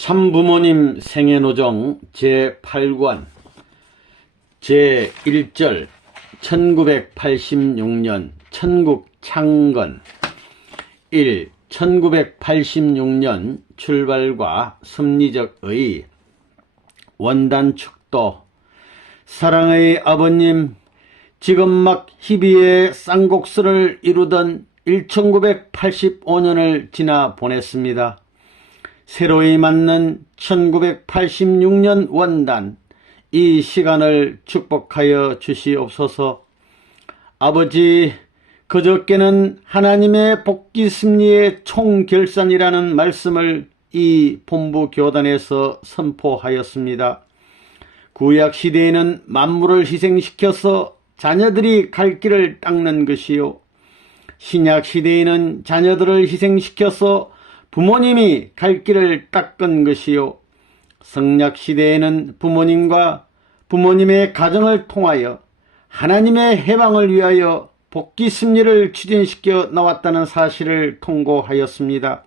참부모님 생애노정 제8권 제1절 1986년 천국창건 1. 1986년 출발과 섭리적 의의. 원단 축도. 사랑의 아버님, 지금 막 희비의 쌍곡슬을 이루던 1985년을 지나 보냈습니다. 새로이 맞는 1986년 원단, 이 시간을 축복하여 주시옵소서. 아버지, 그저께는 하나님의 복귀 승리의 총결산이라는 말씀을 이 본부 교단에서 선포하였습니다. 구약 시대에는 만물을 희생시켜서 자녀들이 갈 길을 닦는 것이요, 신약 시대에는 자녀들을 희생시켜서 부모님이 갈 길을 닦은 것이요, 성약 시대에는 부모님과 부모님의 가정을 통하여 하나님의 해방을 위하여 복귀 승리를 추진시켜 나왔다는 사실을 통고하였습니다.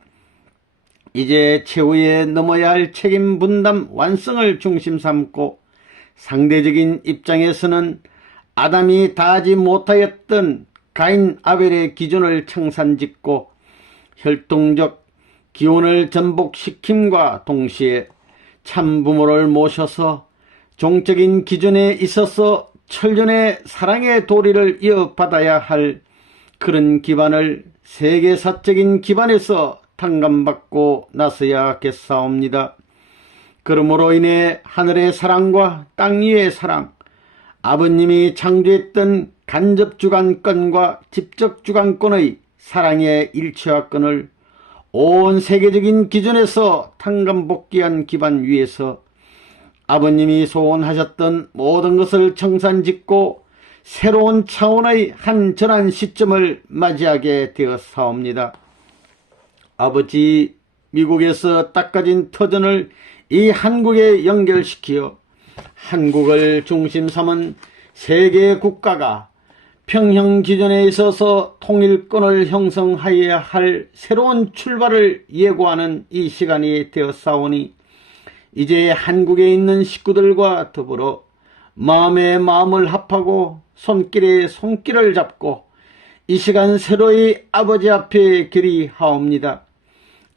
이제 최후에 넘어야 할 책임 분담 완성을 중심 삼고 상대적인 입장에서는 아담이 다하지 못하였던 가인 아벨의 기준을 청산짓고 혈통적 기원을 전복시킴과 동시에 참부모를 모셔서 종적인 기준에 있어서 천륜의 사랑의 도리를 이어받아야 할 그런 기반을 세계사적인 기반에서 탕감받고 나서야겠사옵니다. 그러므로 인해 하늘의 사랑과 땅 위의 사랑, 아버님이 창조했던 간접주관권과 직접주관권의 사랑의 일체화권을 온 세계적인 기준에서 탕감복귀한 기반 위에서 아버님이 소원하셨던 모든 것을 청산짓고 새로운 차원의 한 전환 시점을 맞이하게 되었사옵니다. 아버지, 미국에서 닦아진 터전을 이 한국에 연결시키어 한국을 중심 삼은 세계 국가가 평형 기준에 있어서 통일권을 형성하여야 할 새로운 출발을 예고하는 이 시간이 되었사오니 이제 한국에 있는 식구들과 더불어 마음에 마음을 합하고 손길에 손길을 잡고 이 시간 새로이 아버지 앞에 결의하옵니다.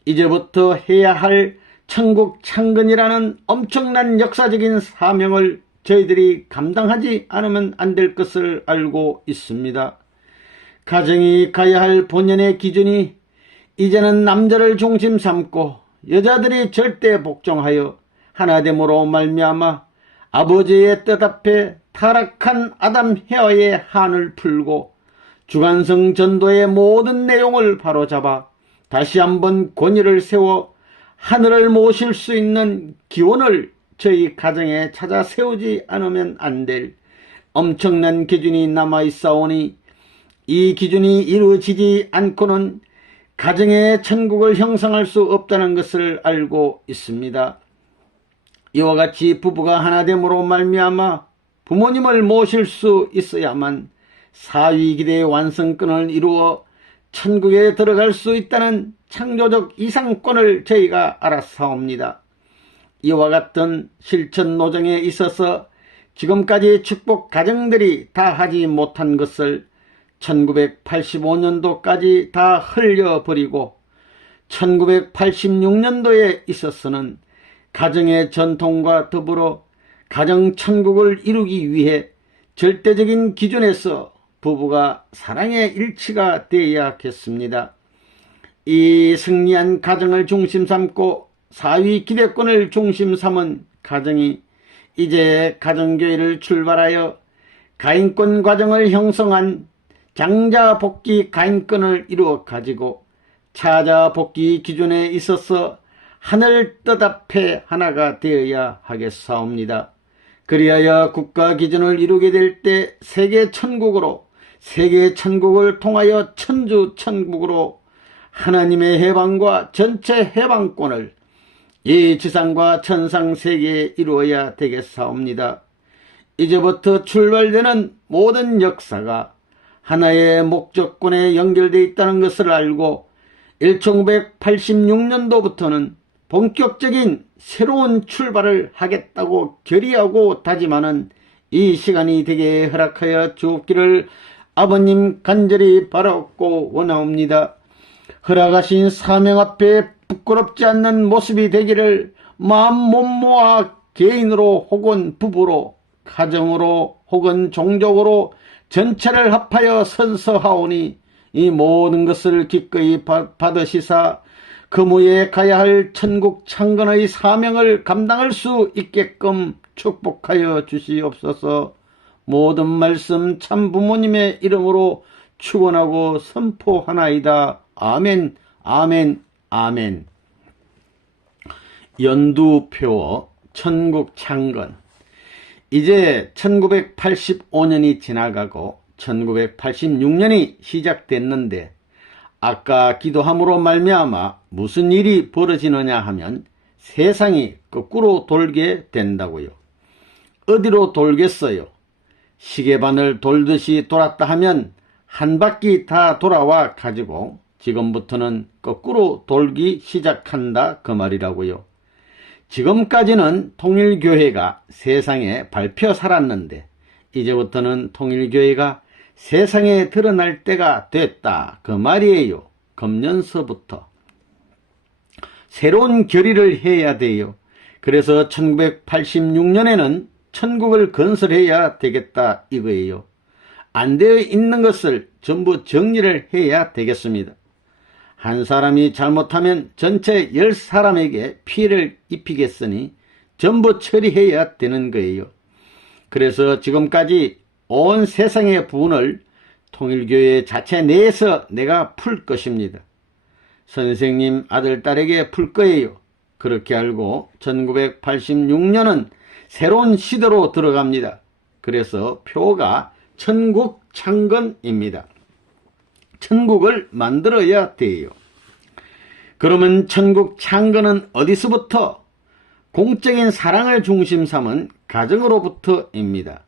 이제부터 해야 할 천국 창건이라는 엄청난 역사적인 사명을 저희들이 감당하지 않으면 안 될 것을 알고 있습니다. 가정이 가야 할 본연의 기준이 이제는 남자를 중심 삼고 여자들이 절대 복종하여 하나됨으로 말미암아 아버지의 뜻 앞에 타락한 아담 헤어의 한을 풀고 주관성 전도의 모든 내용을 바로잡아 다시 한번 권위를 세워 하늘을 모실 수 있는 기원을 저희 가정에 찾아 세우지 않으면 안 될 엄청난 기준이 남아있사오니 이 기준이 이루어지지 않고는 가정의 천국을 형성할 수 없다는 것을 알고 있습니다. 이와 같이 부부가 하나됨으로 말미암아 부모님을 모실 수 있어야만 사위기대의 완성권을 이루어 천국에 들어갈 수 있다는 창조적 이상권을 저희가 알았사옵니다. 이와 같은 실천 노정에 있어서 지금까지 축복 가정들이 다 하지 못한 것을 1985년도까지 다 흘려버리고 1986년도에 있어서는 가정의 전통과 더불어 가정천국을 이루기 위해 절대적인 기준에서 부부가 사랑의 일치가 되어야겠습니다. 이 승리한 가정을 중심 삼고 사위 기대권을 중심 삼은 가정이 이제 가정교회를 출발하여 가인권 과정을 형성한 장자 복귀 가인권을 이루어 가지고 차자 복귀 기준에 있어서 하늘 뜻 앞에 하나가 되어야 하겠사옵니다. 그리하여 국가 기준을 이루게 될 때 세계 천국으로, 세계 천국을 통하여 천주 천국으로 하나님의 해방과 전체 해방권을 이 지상과 천상 세계에 이루어야 되겠사옵니다. 이제부터 출발되는 모든 역사가 하나의 목적권에 연결되어 있다는 것을 알고 1986년도부터는 본격적인 새로운 출발을 하겠다고 결의하고 다짐하는 이 시간이 되게 허락하여 주옵기를 아버님 간절히 바라옵고 원하옵니다. 허락하신 사명 앞에 부끄럽지 않는 모습이 되기를 마음 몸 모아 개인으로 혹은 부부로 가정으로 혹은 종족으로 전체를 합하여 선서하오니 이 모든 것을 기꺼이 받으시사 그무에 가야 할 천국 창건의 사명을 감당할 수 있게끔 축복하여 주시옵소서. 모든 말씀 참 부모님의 이름으로 축원하고 선포하나이다. 아멘, 아멘, 아멘. 연두표어 천국 창건. 이제 1985년이 지나가고 1986년이 시작됐는데 아까 기도함으로 말미암아 무슨 일이 벌어지느냐 하면 세상이 거꾸로 돌게 된다고요. 어디로 돌겠어요? 시계반을 돌듯이 돌았다 하면 한 바퀴 다 돌아와 가지고 지금부터는 거꾸로 돌기 시작한다 그 말이라고요. 지금까지는 통일교회가 세상에 밟혀 살았는데 이제부터는 통일교회가 세상에 드러날 때가 됐다 그 말이에요. 금년서부터 새로운 결의를 해야 돼요. 그래서 1986년에는 천국을 건설해야 되겠다 이거예요. 안 되어 있는 것을 전부 정리를 해야 되겠습니다. 한 사람이 잘못하면 전체 10사람에게 피해를 입히겠으니 전부 처리해야 되는 거예요. 그래서 지금까지 온 세상의 분을 통일교회 자체 내에서 내가 풀 것입니다. 선생님 아들 딸에게 풀 거예요. 그렇게 알고 1986년은 새로운 시대로 들어갑니다. 그래서 표가 천국 창건입니다. 천국을 만들어야 돼요. 그러면 천국 창건은 어디서부터? 공적인 사랑을 중심 삼은 가정으로부터입니다.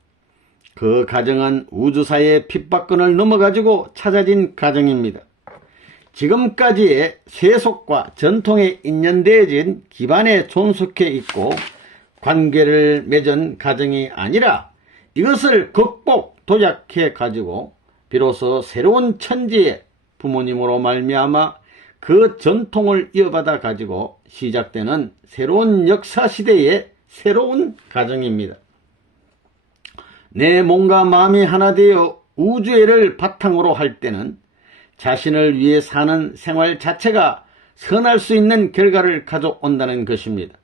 그 가정은 우주사의 핍박권을 넘어가지고 찾아진 가정입니다. 지금까지의 세속과 전통에 인연되어진 기반에 존속해 있고 관계를 맺은 가정이 아니라 이것을 극복, 도약해 가지고 비로소 새로운 천지의 부모님으로 말미암아 그 전통을 이어받아 가지고 시작되는 새로운 역사시대의 새로운 가정입니다. 내 몸과 마음이 하나 되어 우주애를 바탕으로 할 때는 자신을 위해 사는 생활 자체가 선할 수 있는 결과를 가져온다는 것입니다.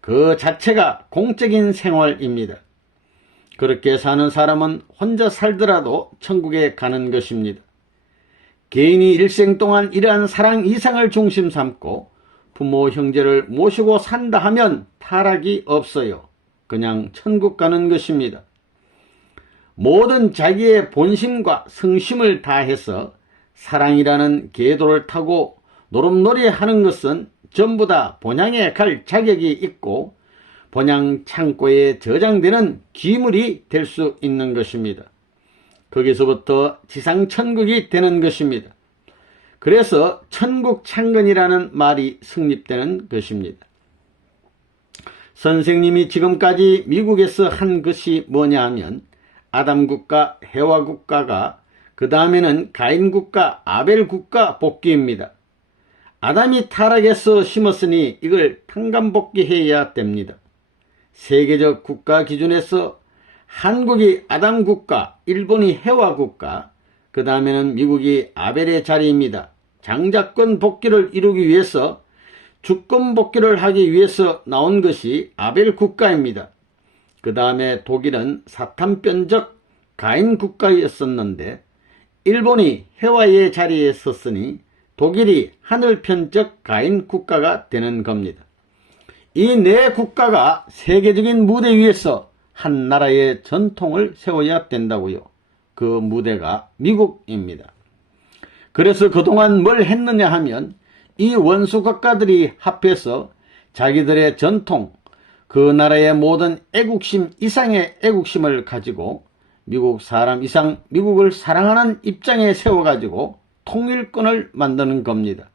그 자체가 공적인 생활입니다. 그렇게 사는 사람은 혼자 살더라도 천국에 가는 것입니다. 개인이 일생 동안 이러한 사랑 이상을 중심 삼고 부모 형제를 모시고 산다 하면 타락이 없어요. 그냥 천국 가는 것입니다. 모든 자기의 본심과 성심을 다해서 사랑이라는 궤도를 타고 노름놀이 하는 것은 전부 다 본향에 갈 자격이 있고 본향 창고에 저장되는 기물이 될 수 있는 것입니다. 거기서부터 지상천국이 되는 것입니다. 그래서 천국 창건이라는 말이 성립되는 것입니다. 선생님이 지금까지 미국에서 한 것이 뭐냐 하면 아담국가, 해와국가가 그 다음에는 가인국가, 아벨국가 복귀입니다. 아담이 타락해서 심었으니 이걸 탕감복귀해야 됩니다. 세계적 국가 기준에서 한국이 아담국가, 일본이 해와국가, 그 다음에는 미국이 아벨의 자리입니다. 장자권 복귀를 이루기 위해서 주권 복귀를 하기 위해서 나온 것이 아벨 국가입니다. 그 다음에 독일은 사탄편적 가인 국가였었는데 일본이 해와의 자리에 섰으니 독일이 하늘편적 가인 국가가 되는 겁니다. 이 네 국가가 세계적인 무대 위에서 한 나라의 전통을 세워야 된다고요. 그 무대가 미국입니다. 그래서 그동안 뭘 했느냐 하면 이 원수 국가들이 합해서 자기들의 전통, 그 나라의 모든 애국심 이상의 애국심을 가지고 미국 사람 이상 미국을 사랑하는 입장에 세워가지고 통일권을 만드는 겁니다.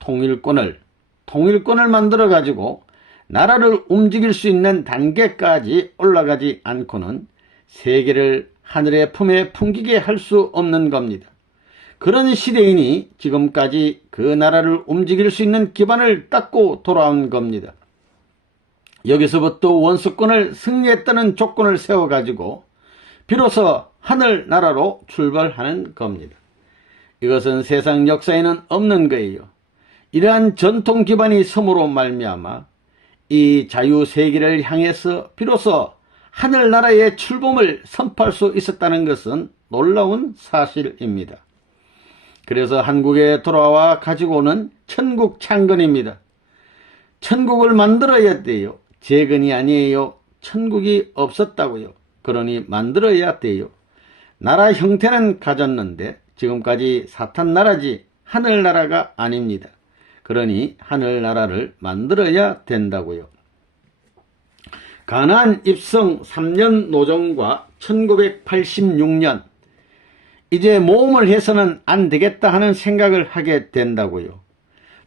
통일권을 통일권을 만들어 가지고 나라를 움직일 수 있는 단계까지 올라가지 않고는 세계를 하늘의 품에 풍기게 할 수 없는 겁니다. 그런 시대이니 지금까지 그 나라를 움직일 수 있는 기반을 닦고 돌아온 겁니다. 여기서부터 원수권을 승리했다는 조건을 세워가지고 비로소 하늘나라로 출발하는 겁니다. 이것은 세상 역사에는 없는 거예요. 이러한 전통 기반이 섬으로 말미암아 이 자유세계를 향해서 비로소 하늘나라의 출범을 선포할 수 있었다는 것은 놀라운 사실입니다. 그래서 한국에 돌아와 가지고 오는 천국 창건입니다. 천국을 만들어야 돼요. 재건이 아니에요. 천국이 없었다고요. 그러니 만들어야 돼요. 나라 형태는 가졌는데 지금까지 사탄 나라지 하늘나라가 아닙니다. 그러니 하늘나라를 만들어야 된다고요. 가나안 입성 3년 노정과 1986년 이제 모험을 해서는 안 되겠다 하는 생각을 하게 된다고요.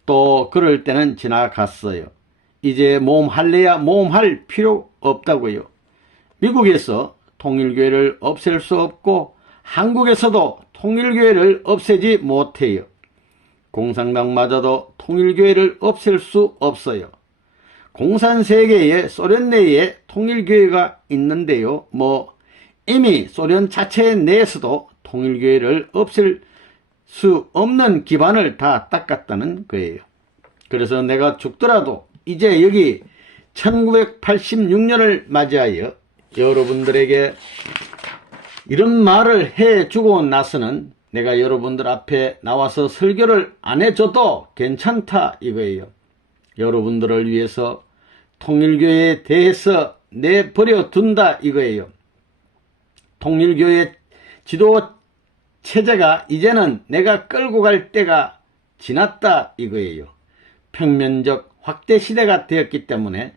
또 그럴 때는 지나갔어요. 이제 모험할래야 모험할 필요 없다고요. 미국에서 통일교회를 없앨 수 없고 한국에서도 통일교회를 없애지 못해요. 공산당마저도 통일교회를 없앨 수 없어요. 공산세계에 소련 내에 통일교회가 있는데요. 이미 소련 자체 내에서도 통일교회를 없앨 수 없는 기반을 다 닦았다는 거예요. 그래서 내가 죽더라도 이제 여기 1986년을 맞이하여 여러분들에게 이런 말을 해주고 나서는 내가 여러분들 앞에 나와서 설교를 안 해줘도 괜찮다 이거예요. 여러분들을 위해서 통일교회에 대해서 내버려 둔다 이거예요. 통일교회 지도 체제가 이제는 내가 끌고 갈 때가 지났다 이거예요. 평면적 확대 시대가 되었기 때문에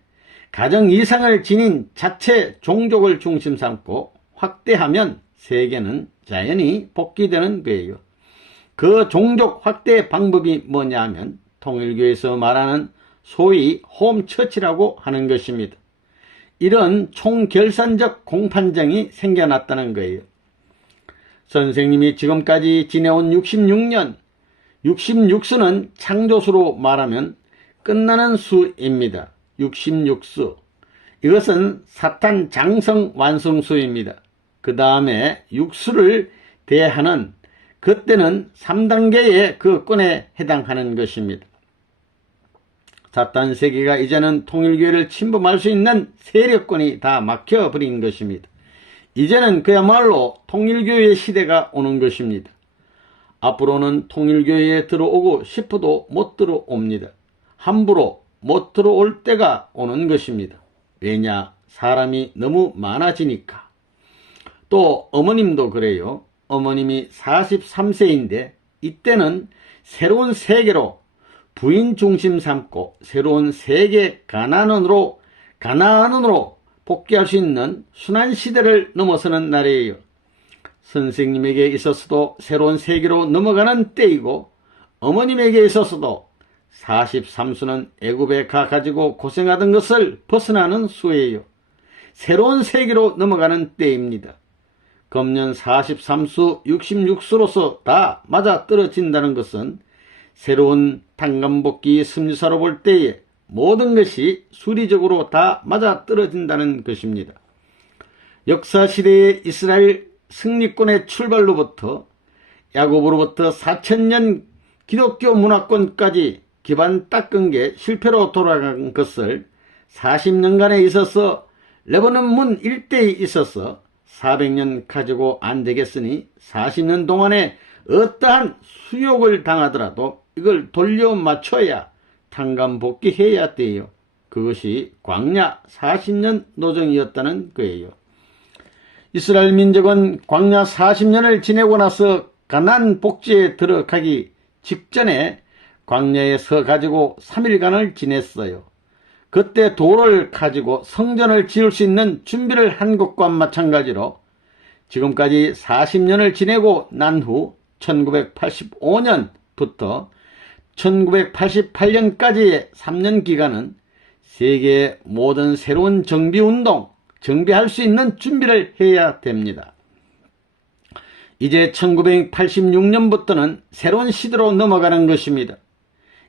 가정 이상을 지닌 자체 종족을 중심 삼고 확대하면 세계는 자연히 복귀되는 거예요. 그 종족 확대 방법이 뭐냐 하면 통일교에서 말하는 소위 홈처치라고 하는 것입니다. 이런 총결산적 공판장이 생겨났다는 거예요. 선생님이 지금까지 지내온 66년, 66수는 창조수로 말하면 끝나는 수입니다. 66수. 이것은 사탄 장성 완성수입니다. 그 다음에 6수를 대하는 그때는 3단계의 그 권에 해당하는 것입니다. 사탄 세계가 이제는 통일교회를 침범할 수 있는 세력권이 다 막혀버린 것입니다. 이제는 그야말로 통일교회의 시대가 오는 것입니다. 앞으로는 통일교회에 들어오고 싶어도 못 들어옵니다. 함부로 못 들어올 때가 오는 것입니다. 왜냐? 사람이 너무 많아지니까. 또 어머님도 그래요. 어머님이 43세인데 이때는 새로운 세계로 부인 중심 삼고 새로운 세계 가나안으로 복귀할 수 있는 순환시대를 넘어서는 날이에요. 선생님에게 있어서도 새로운 세계로 넘어가는 때이고 어머님에게 있어서도 43수는 애굽에 가가지고 고생하던 것을 벗어나는 수예요. 새로운 세계로 넘어가는 때입니다. 금년 43수 66수로서 다 맞아떨어진다는 것은 새로운 tan감복귀 승리사로 볼 때에 모든 것이 수리적으로 다 맞아떨어진다는 것입니다. 역사시대의 이스라엘 승리권의 출발로부터 야곱으로부터 4000년 기독교 문화권까지 기반 닦은 게 실패로 돌아간 것을 40년간에 있어서 레바논 문 일대에 있어서 400년 가지고 안 되겠으니 40년 동안에 어떠한 수욕을 당하더라도 이걸 돌려 맞춰야 tan감복귀해야 돼요. 그것이 광야 40년 노정이었다는 거예요. 이스라엘 민족은 광야 40년을 지내고 나서 가나안 복지에 들어가기 직전에 광야에 서 가지고 3일간을 지냈어요. 그때 돌을 가지고 성전을 지을 수 있는 준비를 한 것과 마찬가지로 지금까지 40년을 지내고 난 후 1985년부터 1988년까지의 3년 기간은 세계의 모든 새로운 정비운동, 정비할 수 있는 준비를 해야 됩니다. 이제 1986년부터는 새로운 시대로 넘어가는 것입니다.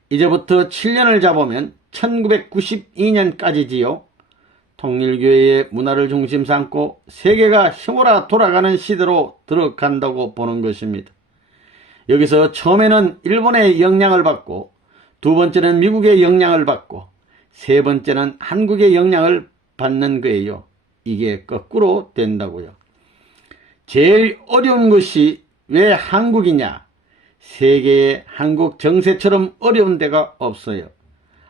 이제부터 7년을 잡으면 1992년까지지요. 통일교회의 문화를 중심 삼고 세계가 휘몰아 돌아가는 시대로 들어간다고 보는 것입니다. 여기서 처음에는 일본의 영향을 받고, 두 번째는 미국의 영향을 받고, 세 번째는 한국의 영향을 받는 거예요. 이게 거꾸로 된다고요. 제일 어려운 것이 왜 한국이냐? 세계의 한국 정세처럼 어려운 데가 없어요.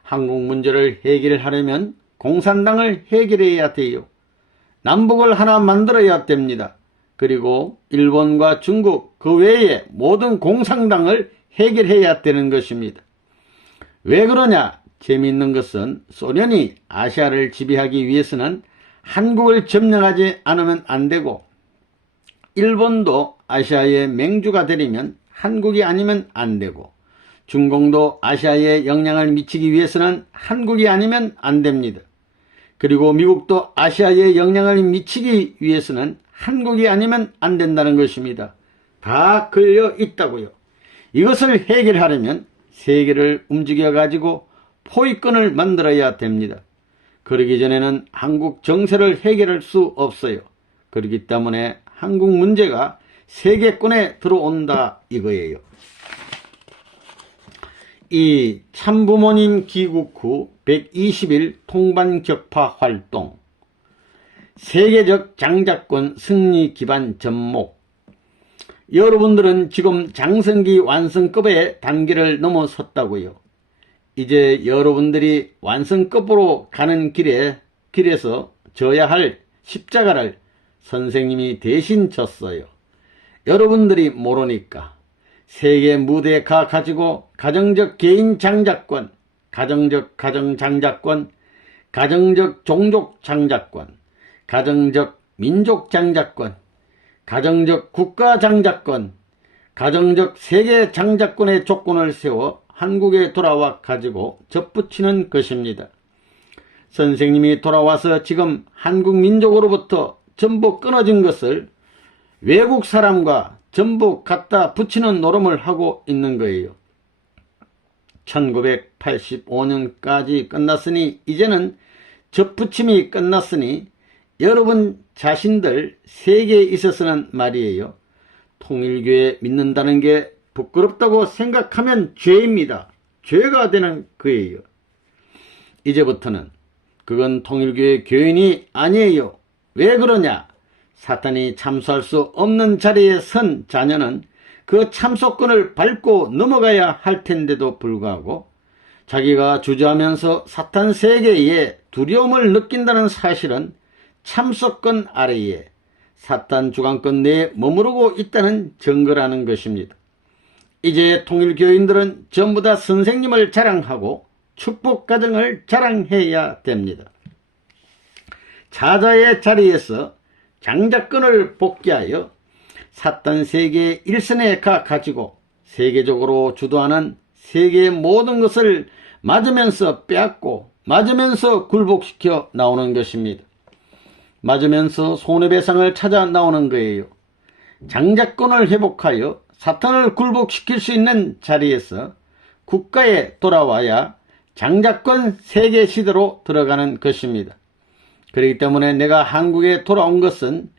한국 문제를 해결하려면 공산당을 해결해야 돼요. 남북을 하나 만들어야 됩니다. 그리고 일본과 중국 그 외에 모든 공산당을 해결해야 되는 것입니다. 왜 그러냐? 재미있는 것은 소련이 아시아를 지배하기 위해서는 한국을 점령하지 않으면 안 되고, 일본도 아시아의 맹주가 되려면 한국이 아니면 안 되고, 중공도 아시아에 영향을 미치기 위해서는 한국이 아니면 안 됩니다. 그리고 미국도 아시아에 영향을 미치기 위해서는 한국이 아니면 안 된다는 것입니다. 다 걸려 있다고요. 이것을 해결하려면 세계를 움직여가지고 포위권을 만들어야 됩니다. 그러기 전에는 한국 정세를 해결할 수 없어요. 그렇기 때문에 한국 문제가 세계권에 들어온다 이거예요. 이 참부모님 귀국 후 120일 통반격파 활동, 세계적 장자권 승리 기반 접목. 여러분들은 지금 장성기 완성급의 단계를 넘어섰다고요. 이제 여러분들이 완성급으로 가는 길에서 져야 할 십자가를 선생님이 대신 졌어요. 여러분들이 모르니까 세계 무대에 가가지고 가정적 개인 장자권, 가정적 가정 장자권, 가정적 종족 장자권, 가정적 민족 장자권, 가정적 국가 장자권, 가정적 세계 장자권의 조건을 세워 한국에 돌아와 가지고 접붙이는 것입니다. 선생님이 돌아와서 지금 한국 민족으로부터 전부 끊어진 것을 외국 사람과 전부 갖다 붙이는 노름을 하고 있는 거예요. 1985년까지 끝났으니 이제는 접붙임이 끝났으니 여러분 자신들 세계에 있어서는 말이에요. 통일교회 믿는다는 게 부끄럽다고 생각하면 죄입니다. 죄가 되는 거예요. 이제부터는 그건 통일교회 교인이 아니에요. 왜 그러냐? 사탄이 참수할 수 없는 자리에 선 자녀는 그 참소권을 밟고 넘어가야 할 텐데도 불구하고 자기가 주저하면서 사탄 세계에 두려움을 느낀다는 사실은 참소권 아래에 사탄 주관권 내에 머무르고 있다는 증거라는 것입니다. 이제 통일교인들은 전부 다 선생님을 자랑하고 축복가정을 자랑해야 됩니다. 자자의 자리에서 장자권을 복귀하여 사탄 세계의 일선에 가가지고 세계적으로 주도하는 세계의 모든 것을 맞으면서 빼앗고 맞으면서 굴복시켜 나오는 것입니다. 맞으면서 손해배상을 찾아 나오는 거예요. 장자권을 회복하여 사탄을 굴복시킬 수 있는 자리에서 국가에 돌아와야 장자권 세계 시대로 들어가는 것입니다. 그렇기 때문에 내가 한국에 돌아온 것은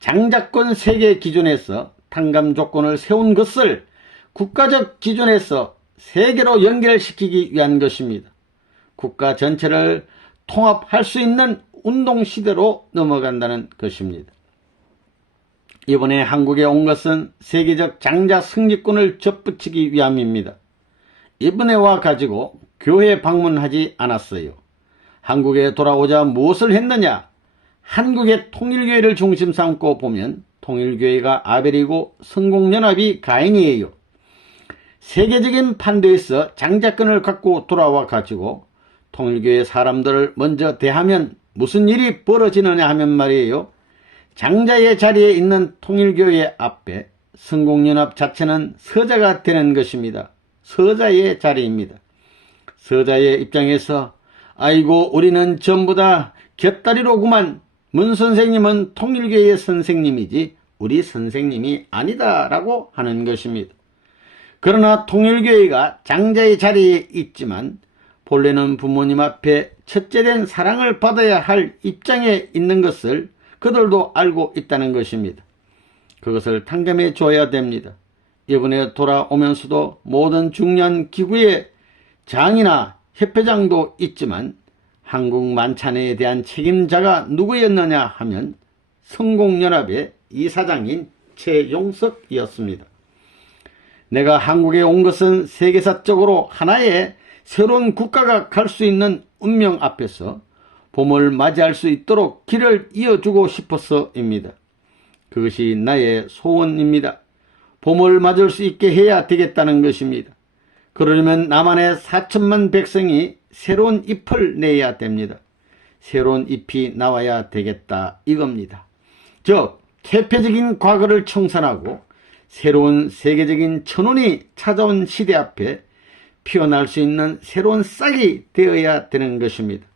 장자권 세계 기준에서 탕감 조건을 세운 것을 국가적 기준에서 세계로 연결시키기 위한 것입니다. 국가 전체를 통합할 수 있는 운동시대로 넘어간다는 것입니다. 이번에 한국에 온 것은 세계적 장자 승리권을 접붙이기 위함입니다. 이번에 와가지고 교회 방문하지 않았어요. 한국에 돌아오자 무엇을 했느냐? 한국의 통일교회를 중심 삼고 보면 통일교회가 아벨이고 성공연합이 가인이에요. 세계적인 판도에서 장자권을 갖고 돌아와 가지고 통일교회 사람들을 먼저 대하면 무슨 일이 벌어지느냐 하면 말이에요. 장자의 자리에 있는 통일교회 앞에 성공연합 자체는 서자가 되는 것입니다. 서자의 자리입니다. 서자의 입장에서 아이고 우리는 전부 다 곁다리로구만. 문 선생님은 통일교의 선생님이지 우리 선생님이 아니다 라고 하는 것입니다. 그러나 통일교회가 장자의 자리에 있지만 본래는 부모님 앞에 첫째된 사랑을 받아야 할 입장에 있는 것을 그들도 알고 있다는 것입니다. 그것을 탕감해 줘야 됩니다. 이번에 돌아오면서도 모든 중요한 기구의 장이나 협회장도 있지만 한국 만찬에 대한 책임자가 누구였느냐 하면 성공연합의 이사장인 최용석이었습니다. 내가 한국에 온 것은 세계사적으로 하나의 새로운 국가가 갈 수 있는 운명 앞에서 봄을 맞이할 수 있도록 길을 이어주고 싶어서입니다. 그것이 나의 소원입니다. 봄을 맞을 수 있게 해야 되겠다는 것입니다. 그러려면 남한의 4천만 백성이 새로운 잎을 내야 됩니다. 새로운 잎이 나와야 되겠다 이겁니다. 즉 퇴폐적인 과거를 청산하고 새로운 세계적인 천운이 찾아온 시대 앞에 피어날 수 있는 새로운 싹이 되어야 되는 것입니다.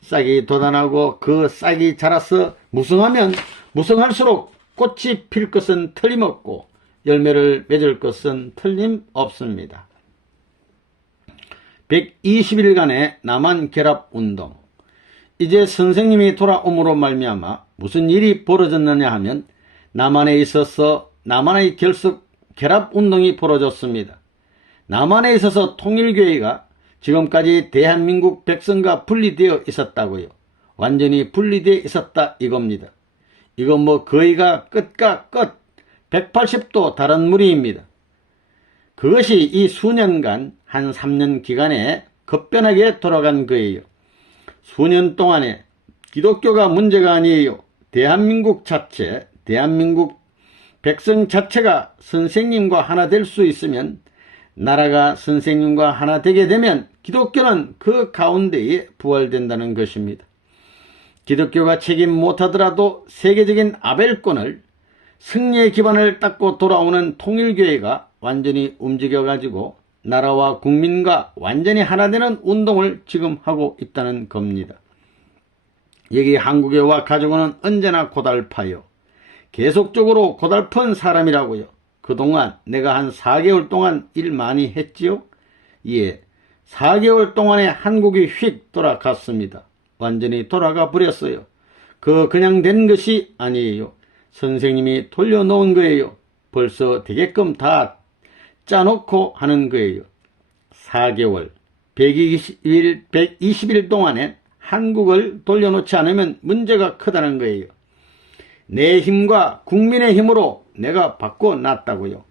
싹이 돋아나고 그 싹이 자라서 무성하면 무성할수록 꽃이 필 것은 틀림없고 열매를 맺을 것은 틀림없습니다. 120일간의 남한 결합운동. 이제 선생님이 돌아옴으로 말미암아 무슨 일이 벌어졌느냐 하면 남한에 있어서 남한의 결합운동이 벌어졌습니다. 남한에 있어서 통일교회가 지금까지 대한민국 백성과 분리되어 있었다고요. 완전히 분리되어 있었다 이겁니다. 이건 뭐 거의가 끝과 끝 180도 다른 무리입니다. 그것이 이 수년간 한 3년 기간에 급변하게 돌아간 거예요. 수년 동안에 기독교가 문제가 아니에요. 대한민국 자체, 대한민국 백성 자체가 선생님과 하나 될 수 있으면 나라가 선생님과 하나 되게 되면 기독교는 그 가운데에 부활된다는 것입니다. 기독교가 책임 못하더라도 세계적인 아벨권을 승리의 기반을 닦고 돌아오는 통일교회가 완전히 움직여가지고 나라와 국민과 완전히 하나 되는 운동을 지금 하고 있다는 겁니다. 여기 한국에 와 가지고는 언제나 고달파요. 계속적으로 고달픈 사람이라고요. 그동안 내가 한 4개월 동안 일 많이 했지요? 예, 4개월 동안에 한국이 휙 돌아갔습니다. 완전히 돌아가 버렸어요. 그냥 된 것이 아니에요. 선생님이 돌려놓은 거예요. 벌써 되게끔 다 짜놓고 하는 거예요. 4개월, 120일 동안에 한국을 돌려놓지 않으면 문제가 크다는 거예요. 내 힘과 국민의 힘으로 내가 바꿔놨다고요.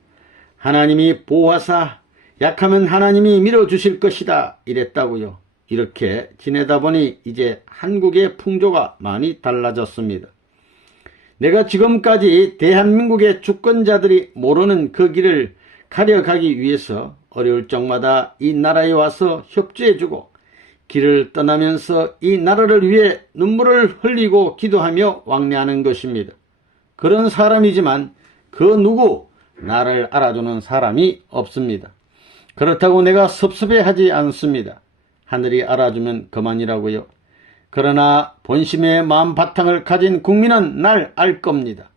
하나님이 보호하사 약하면 하나님이 밀어주실 것이다 이랬다고요. 이렇게 지내다 보니 이제 한국의 풍조가 많이 달라졌습니다. 내가 지금까지 대한민국의 주권자들이 모르는 그 길을 가려가기 위해서 어려울 적마다 이 나라에 와서 협조해주고 길을 떠나면서 이 나라를 위해 눈물을 흘리고 기도하며 왕래하는 것입니다. 그런 사람이지만 그 누구 나를 알아주는 사람이 없습니다. 그렇다고 내가 섭섭해하지 않습니다. 하늘이 알아주면 그만이라고요. 그러나 본심의 마음 바탕을 가진 국민은 날 알 겁니다.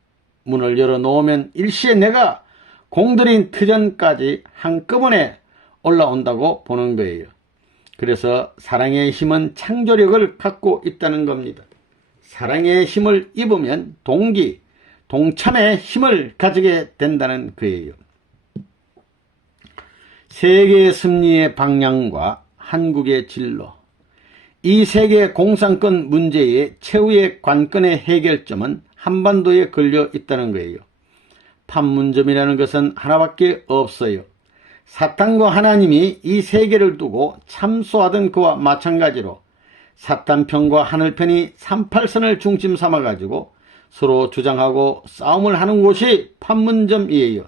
문을 열어놓으면 일시에 내가 공들인 터전까지 한꺼번에 올라온다고 보는 거예요. 그래서 사랑의 힘은 창조력을 갖고 있다는 겁니다. 사랑의 힘을 입으면 동기, 동참의 힘을 가지게 된다는 거예요. 세계 승리의 방향과 한국의 진로. 이 세계 공산권 문제의 최후의 관건의 해결점은 한반도에 걸려 있다는 거예요. 판문점이라는 것은 하나밖에 없어요. 사탄과 하나님이 이 세계를 두고 참소하던 그와 마찬가지로 사탄편과 하늘편이 38선을 중심 삼아가지고 서로 주장하고 싸움을 하는 곳이 판문점이에요.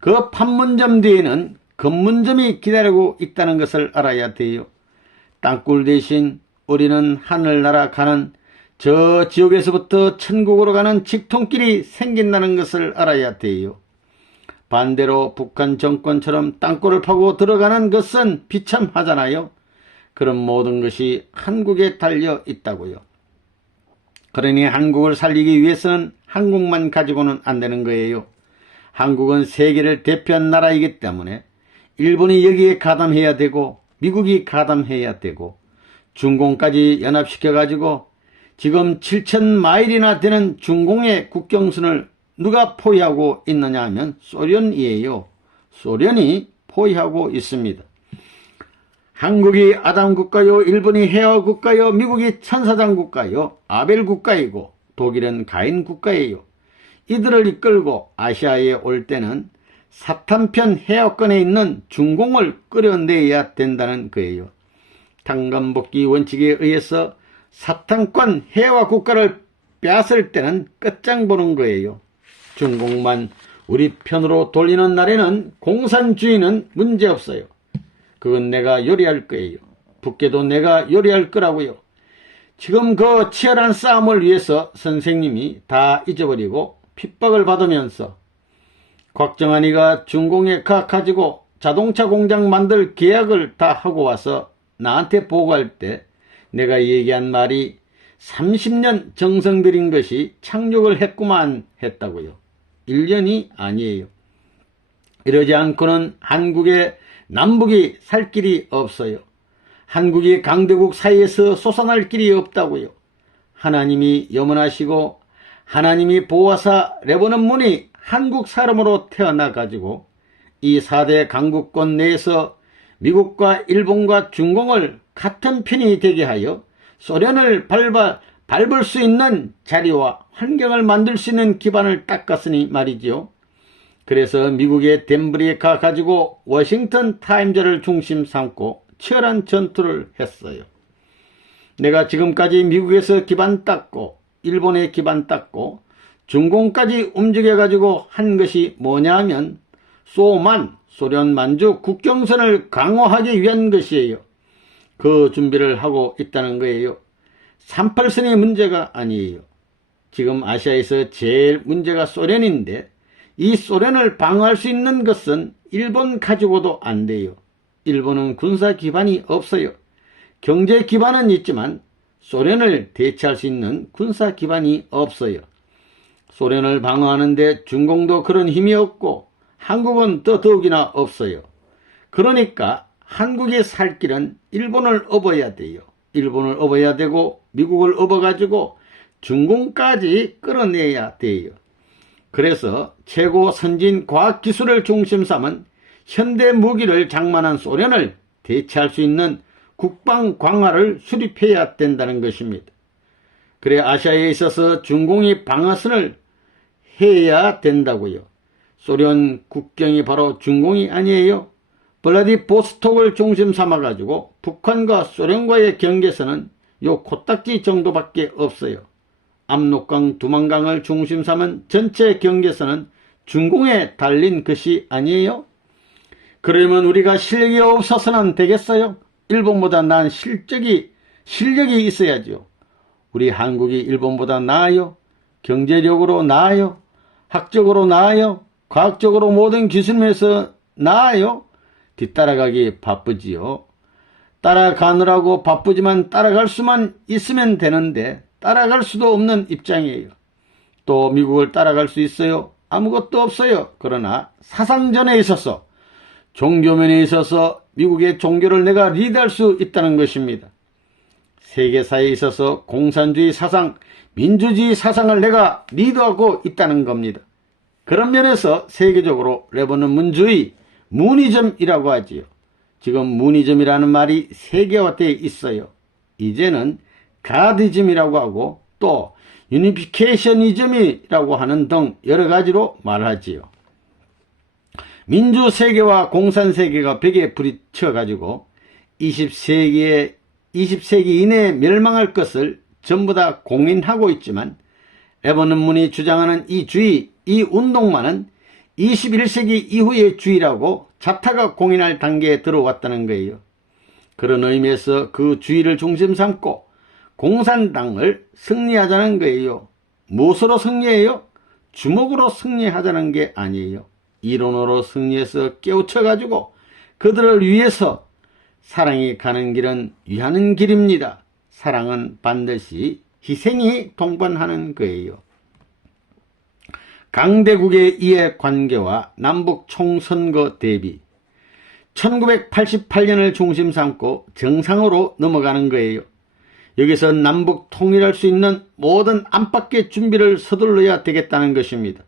그 판문점 뒤에는 금문점이 기다리고 있다는 것을 알아야 돼요. 땅굴 대신 우리는 하늘나라 가는 저 지옥에서부터 천국으로 가는 직통길이 생긴다는 것을 알아야 돼요. 반대로 북한 정권처럼 땅굴을 파고 들어가는 것은 비참하잖아요. 그런 모든 것이 한국에 달려 있다고요. 그러니 한국을 살리기 위해서는 한국만 가지고는 안 되는 거예요. 한국은 세계를 대표한 나라이기 때문에 일본이 여기에 가담해야 되고 미국이 가담해야 되고 중공까지 연합시켜가지고 지금 7,000마일이나 되는 중공의 국경선을 누가 포위하고 있느냐 하면 소련이에요. 소련이 포위하고 있습니다. 한국이 아담 국가요, 일본이 해와 국가요, 미국이 천사장 국가요, 아벨 국가이고 독일은 가인 국가예요. 이들을 이끌고 아시아에 올 때는 사탄편 해화권에 있는 중공을 끌어내야 된다는 거예요. 당간복귀 원칙에 의해서 사탄권 해화 국가를 빼앗을 때는 끝장보는 거예요. 중공만 우리 편으로 돌리는 날에는 공산주의는 문제없어요. 그건 내가 요리할 거예요. 북계도 내가 요리할 거라고요. 지금 그 치열한 싸움을 위해서 선생님이 다 잊어버리고 핍박을 받으면서 곽정환이가 중공에 가가지고 자동차 공장 만들 계약을 다 하고 와서 나한테 보고할 때 내가 얘기한 말이 30년 정성 들인 것이 착륙을 했구만 했다고요. 1년이 아니에요. 이러지 않고는 한국의 남북이 살 길이 없어요. 한국이 강대국 사이에서 솟아날 길이 없다고요. 하나님이 염원하시고 하나님이 보호하사 레버넌 문이 한국 사람으로 태어나가지고 이 4대 강국권 내에서 미국과 일본과 중공을 같은 편이 되게 하여 소련을 밟을 수 있는 자리와 환경을 만들 수 있는 기반을 닦았으니 말이지요. 그래서 미국의 덴버리에 가가지고 워싱턴 타임즈를 중심 삼고 치열한 전투를 했어요. 내가 지금까지 미국에서 기반 닦고 일본에 기반 닦고 중공까지 움직여가지고 한 것이 뭐냐 하면 소련 만주 국경선을 강화하기 위한 것이에요. 그 준비를 하고 있다는 거예요. 38선이 문제가 아니에요. 지금 아시아에서 제일 문제가 소련인데 이 소련을 방어할 수 있는 것은 일본 가지고도 안 돼요. 일본은 군사 기반이 없어요. 경제 기반은 있지만 소련을 대체할 수 있는 군사 기반이 없어요. 소련을 방어하는데 중공도 그런 힘이 없고 한국은 더더욱이나 없어요. 그러니까 한국의 살 길은 일본을 업어야 돼요. 일본을 업어야 되고 미국을 업어가지고 중공까지 끌어내야 돼요. 그래서 최고 선진 과학기술을 중심 삼은 현대 무기를 장만한 소련을 대체할 수 있는 국방 강화를 수립해야 된다는 것입니다. 그래 아시아에 있어서 중공이 방어선을 해야 된다고요. 소련 국경이 바로 중공이 아니에요. 블라디보스톡을 중심 삼아가지고 북한과 소련과의 경계선은 요 코딱지 정도밖에 없어요. 압록강, 두만강을 중심 삼은 전체 경계선은 중공에 달린 것이 아니에요. 그러면 우리가 실력이 없어서는 되겠어요? 일본보다 나은 실력이 있어야죠. 우리 한국이 일본보다 나아요. 경제력으로 나아요. 학적으로 나아요. 과학적으로 모든 기술면에서 나아요. 뒤따라가기 바쁘지요. 따라가느라고 바쁘지만 따라갈 수만 있으면 되는데 따라갈 수도 없는 입장이에요. 또 미국을 따라갈 수 있어요? 아무것도 없어요. 그러나 사상전에 있어서 종교면에 있어서 미국의 종교를 내가 리드할 수 있다는 것입니다. 세계사에 있어서 공산주의 사상, 민주주의 사상을 내가 리드하고 있다는 겁니다. 그런 면에서 세계적으로 레버넌 문주의, 무니즘이라고 하지요. 지금 무니즘이라는 말이 세계화되어 있어요. 이제는 가디즘이라고 하고 또 유니피케이셔니즘이라고 하는 등 여러 가지로 말하지요. 민주세계와 공산세계가 벽에 부딪혀가지고 20세기 이내에 멸망할 것을 전부 다 공인하고 있지만 레버넌 문이 주장하는 이 주의, 이 운동만은 21세기 이후의 주의라고 자타가 공인할 단계에 들어왔다는 거예요. 그런 의미에서 그 주의를 중심 삼고 공산당을 승리하자는 거예요. 무엇으로 승리해요? 주먹으로 승리하자는 게 아니에요. 이론으로 승리해서 깨우쳐가지고 그들을 위해서 사랑이 가는 길은 위하는 길입니다. 사랑은 반드시 희생이 동반하는 거예요. 강대국의 이해관계와 남북 총선거 대비 1988년을 중심 삼고 정상으로 넘어가는 거예요. 여기서 남북 통일할 수 있는 모든 안팎의 준비를 서둘러야 되겠다는 것입니다.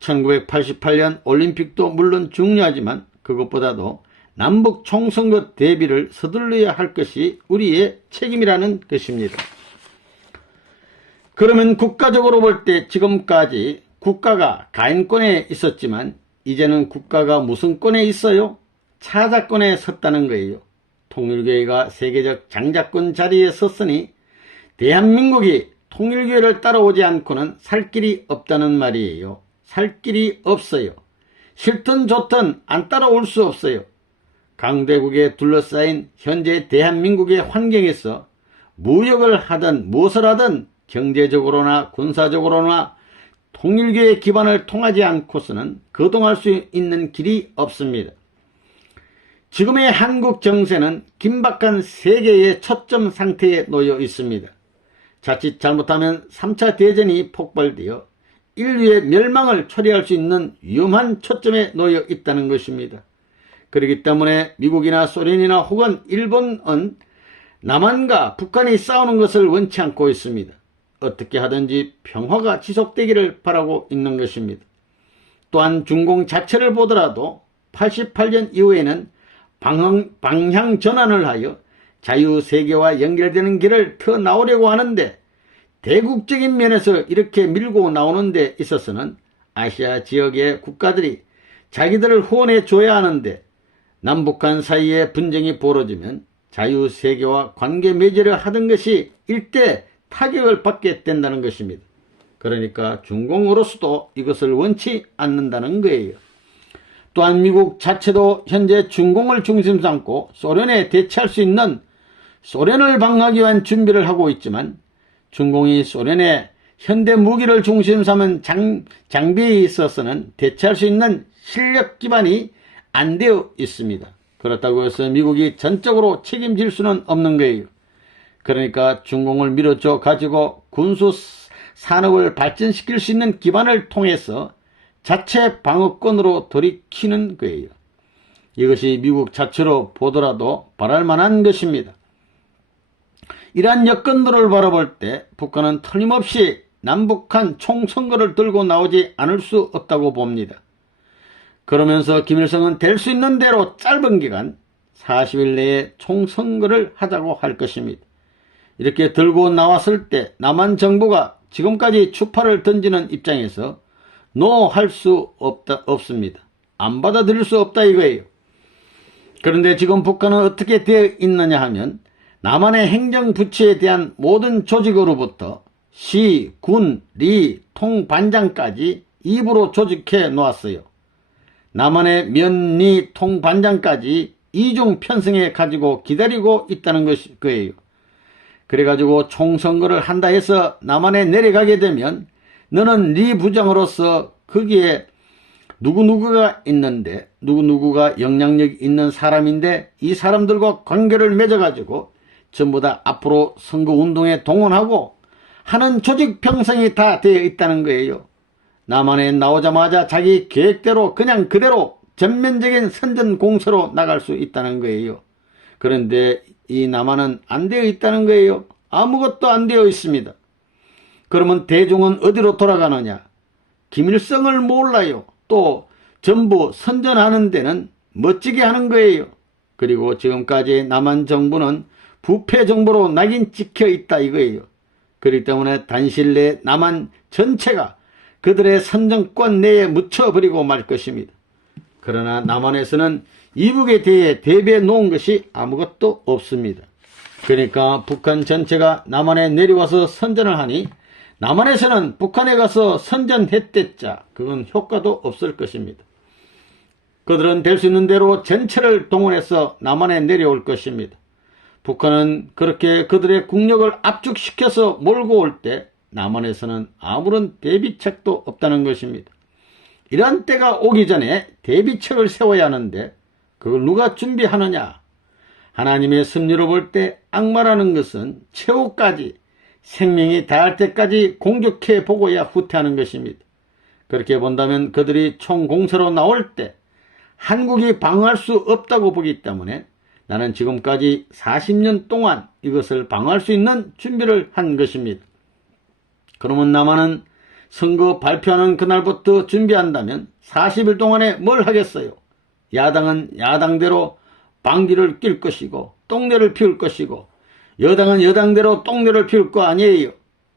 1988년 올림픽도 물론 중요하지만 그것보다도 남북 총선거 대비를 서둘러야 할 것이 우리의 책임이라는 것입니다. 그러면 국가적으로 볼 때 지금까지 국가가 가인권에 있었지만 이제는 국가가 무슨 권에 있어요? 차자권에 섰다는 거예요. 통일교회가 세계적 장자권 자리에 섰으니 대한민국이 통일교회를 따라오지 않고는 살 길이 없다는 말이에요. 살 길이 없어요. 싫든 좋든 안 따라올 수 없어요. 강대국에 둘러싸인 현재 대한민국의 환경에서 무역을 하든 무엇을 하든 경제적으로나 군사적으로나 통일교의 기반을 통하지 않고서는 거동할 수 있는 길이 없습니다. 지금의 한국 정세는 긴박한 세계의 초점 상태에 놓여 있습니다. 자칫 잘못하면 3차 대전이 폭발되어 인류의 멸망을 초래할 수 있는 위험한 초점에 놓여 있다는 것입니다. 그렇기 때문에 미국이나 소련이나 혹은 일본은 남한과 북한이 싸우는 것을 원치 않고 있습니다. 어떻게 하든지 평화가 지속되기를 바라고 있는 것입니다. 또한 중공 자체를 보더라도 88년 이후에는 방향 전환을 하여 자유세계와 연결되는 길을 터 나오려고 하는데 대국적인 면에서 이렇게 밀고 나오는 데 있어서는 아시아 지역의 국가들이 자기들을 후원해 줘야 하는데 남북한 사이에 분쟁이 벌어지면 자유세계와 관계 맺으려 하던 것이 일대 타격을 받게 된다는 것입니다. 그러니까 중공으로서도 이것을 원치 않는다는 거예요. 또한 미국 자체도 현재 중공을 중심 삼고 소련에 대치할 수 있는 소련을 방어하기 위한 준비를 하고 있지만 중공이 소련의 현대 무기를 중심 삼은 장비에 있어서는 대체할 수 있는 실력 기반이 안 되어 있습니다. 그렇다고 해서 미국이 전적으로 책임질 수는 없는 거예요. 그러니까 중공을 밀어줘 가지고 군수 산업을 발전시킬 수 있는 기반을 통해서 자체 방어권으로 돌이키는 거예요. 이것이 미국 자체로 보더라도 바랄 만한 것입니다. 이러한 여건들을 바라볼 때 북한은 틀림없이 남북한 총선거를 들고 나오지 않을 수 없다고 봅니다. 그러면서 김일성은 될 수 있는 대로 짧은 기간 40일 내에 총선거를 하자고 할 것입니다. 이렇게 들고 나왔을 때 남한 정부가 지금까지 추파를 던지는 입장에서 노 할 수 없습니다. 안 받아들일 수 없다 이거예요. 그런데 지금 북한은 어떻게 되어 있느냐 하면 남한의 행정부처에 대한 모든 조직으로부터 시, 군, 리, 통, 반장까지 입으로 조직해 놓았어요. 남한의 면, 리, 통, 반장까지 이중 편성해 가지고 기다리고 있다는 거예요. 그래가지고 총선거를 한다 해서 남한에 내려가게 되면 너는 네 부장으로서 거기에 누구누구가 있는데 누구누구가 영향력 있는 사람인데 이 사람들과 관계를 맺어가지고 전부 다 앞으로 선거운동에 동원하고 하는 조직 편성이 다 되어 있다는 거예요. 남한에 나오자마자 자기 계획대로 그냥 그대로 전면적인 선전 공세로 나갈 수 있다는 거예요. 그런데 이 남한은 안 되어 있다는 거예요. 아무것도 안 되어 있습니다. 그러면 대중은 어디로 돌아가느냐? 김일성을 몰라요. 또 전부 선전하는 데는 멋지게 하는 거예요. 그리고 지금까지 남한 정부는 부패 정부로 낙인 찍혀 있다 이거예요. 그렇기 때문에 단실 내 남한 전체가 그들의 선정권 내에 묻혀버리고 말 것입니다. 그러나 남한에서는 이북에 대해 대비해 놓은 것이 아무것도 없습니다. 그러니까 북한 전체가 남한에 내려와서 선전을 하니 남한에서는 북한에 가서 선전했댔자 그건 효과도 없을 것입니다. 그들은 될 수 있는 대로 전체를 동원해서 남한에 내려올 것입니다. 북한은 그렇게 그들의 국력을 압축시켜서 몰고 올 때 남한에서는 아무런 대비책도 없다는 것입니다. 이런 때가 오기 전에 대비책을 세워야 하는데 그걸 누가 준비하느냐? 하나님의 섭리로 볼 때 악마라는 것은 최후까지 생명이 닿을 때까지 공격해 보고야 후퇴하는 것입니다. 그렇게 본다면 그들이 총공세로 나올 때 한국이 방어할 수 없다고 보기 때문에 나는 지금까지 40년 동안 이것을 방어할 수 있는 준비를 한 것입니다. 그러면 남한은 선거 발표하는 그날부터 준비한다면 40일 동안에 뭘 하겠어요? 야당은 야당대로 방귀를 낄 것이고 똥내를 피울 것이고 여당은 여당대로 똥내를 피울 거 아니에요.